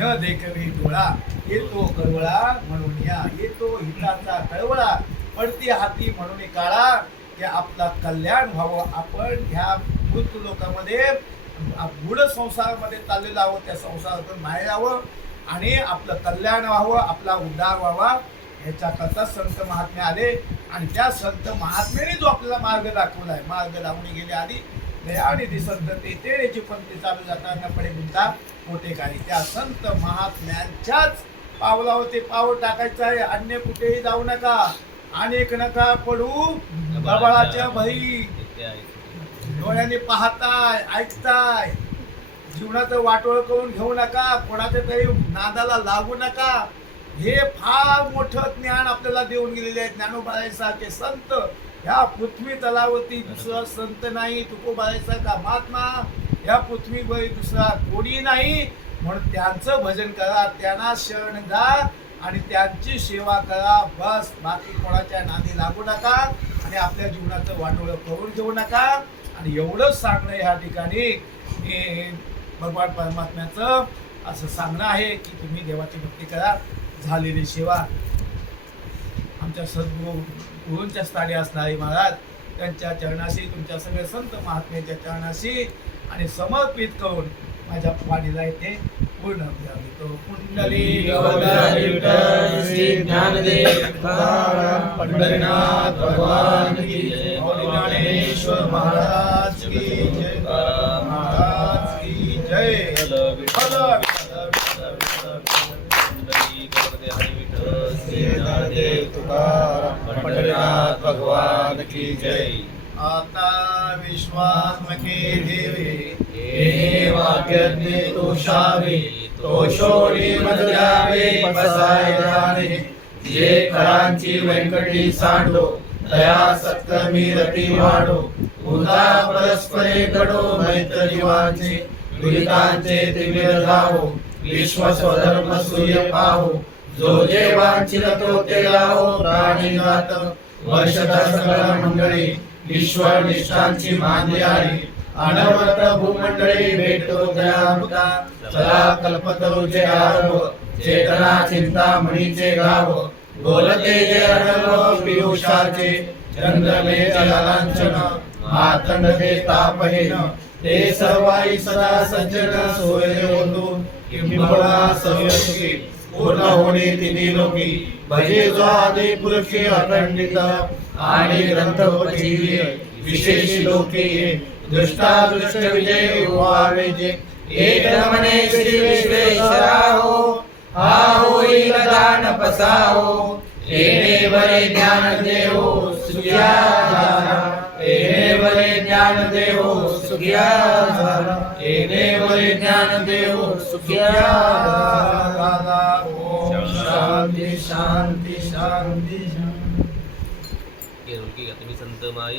न देखवे डोळा. येतो कळवळा म्हणून या येतो हिताचा कळवळा. पडती हाती म्हणून काळा. की आपला कल्याण व्हावं. आपण ह्या मृत्यू लोकांमध्ये बुड संसारामध्ये चाललेलं आहोत. त्या संसारातून बाहेर यावं आणि आपलं कल्याण व्हावं आपला उद्धार व्हावा ह्याच्याकरता संत महात्मे आले. आणि त्या संत महात्म्याने जो आपल्याला मार्ग दाखवला आहे मार्ग दाखवून गेले आधी दयानिधी संत ते तेरेची पंक्ती चालू जाताना पडे गुंता मोठे काही. त्या संत महात्म्यांच्याच पावलावर ते पाऊल टाकायचं आहे. अन्य कुठेही जाऊ नका. अनेक नका पडू प्रबळाच्या भई. डोळ्याने पाहताय ऐकताय जीवनाचं वाटोळ करून घेऊ नका, कोणाच्या तरी नादाला लागू नका. हे फार मोठं ज्ञान आपल्याला देऊन गेलेले आहे. ज्ञानोबासारखे संत ह्या पृथ्वी तलावरती दुसरा संत नाही, तुकोबासारखा महात्मा ह्या पृथ्वीवर दुसरा कोणी नाही. म्हणून त्यांचं भजन करा, त्यांना शरण जा आणि त्यांची सेवा करा. बस, बाकी कोणाच्या नादी लागू नका आणि आपल्या जीवनाचं वाटोळं करून घेऊ नका. आणि एवढंच सांगणं ह्या ठिकाणी भगवान परमात्म्याचं असं सांगणं आहे की तुम्ही देवाची भक्ती करा. झालेली सेवा आमच्या गुरूंच्या स्थानी असणारे महाराज त्यांच्या चरणाशी, तुमच्या सगळे संत महात्म्याच्या चरणाशी आणि समर्पित करून माझ्या वाणीला येथे पूर्ण तो कुंडली पंढरीनाथ भगवान की जय, ज्ञानेश्वर महाराज की जय, महाराज की जय. पंढरीनाथ भगवान की जय. आता विश्वात्मके देवे हे वाक्यज्ञे तोषावे, तोषोडी मज द्यावे बसाय जाणे. जे खरांची व्यंकटी सांडो, दया सत्कर्मी रती वाढो. उदा परस्परे घडो मैत्री वांचे, दुरितांचे तिमिर जावो. विश्व स्वधर्म सूर्य पाहो, जो जे वांछित तो ते लाहो. प्राणीनाथ वर्षता सकळ मंडळी, ईश्वर निष्ठांची मांदियाळी. अनवरत भूमंडळी भेटतो दयामृता. चला कल्पतरूचे आरव, चेतना चिंतामणीचे गाव. बोलते जे अडव पियुषाचे, चंद्रमेचे लालांछन. मातंड ते तापहीन, ते सर्वाई सदा सज्जन. सोय होतो किंबळा सव्यसुखी, पूर्ण होणे तिन्ही लोकी. भजे जो आदि पुरुषी अखंडित, आणि ग्रंथपती विशेष लोके. दृष्टादृष्ट विजय व्हावे जे, एक रमणे श्री विश्वेश्वरा हो. हा होईल दान पसाहो, येणे बरे ज्ञान देहो सुख्या झाला. येणे बरे ज्ञान देहो सुख्या झाला. येणे बरे ज्ञान देहो सुख्या झाला. ओम शांती शांती शांती. तुम्ही संत माय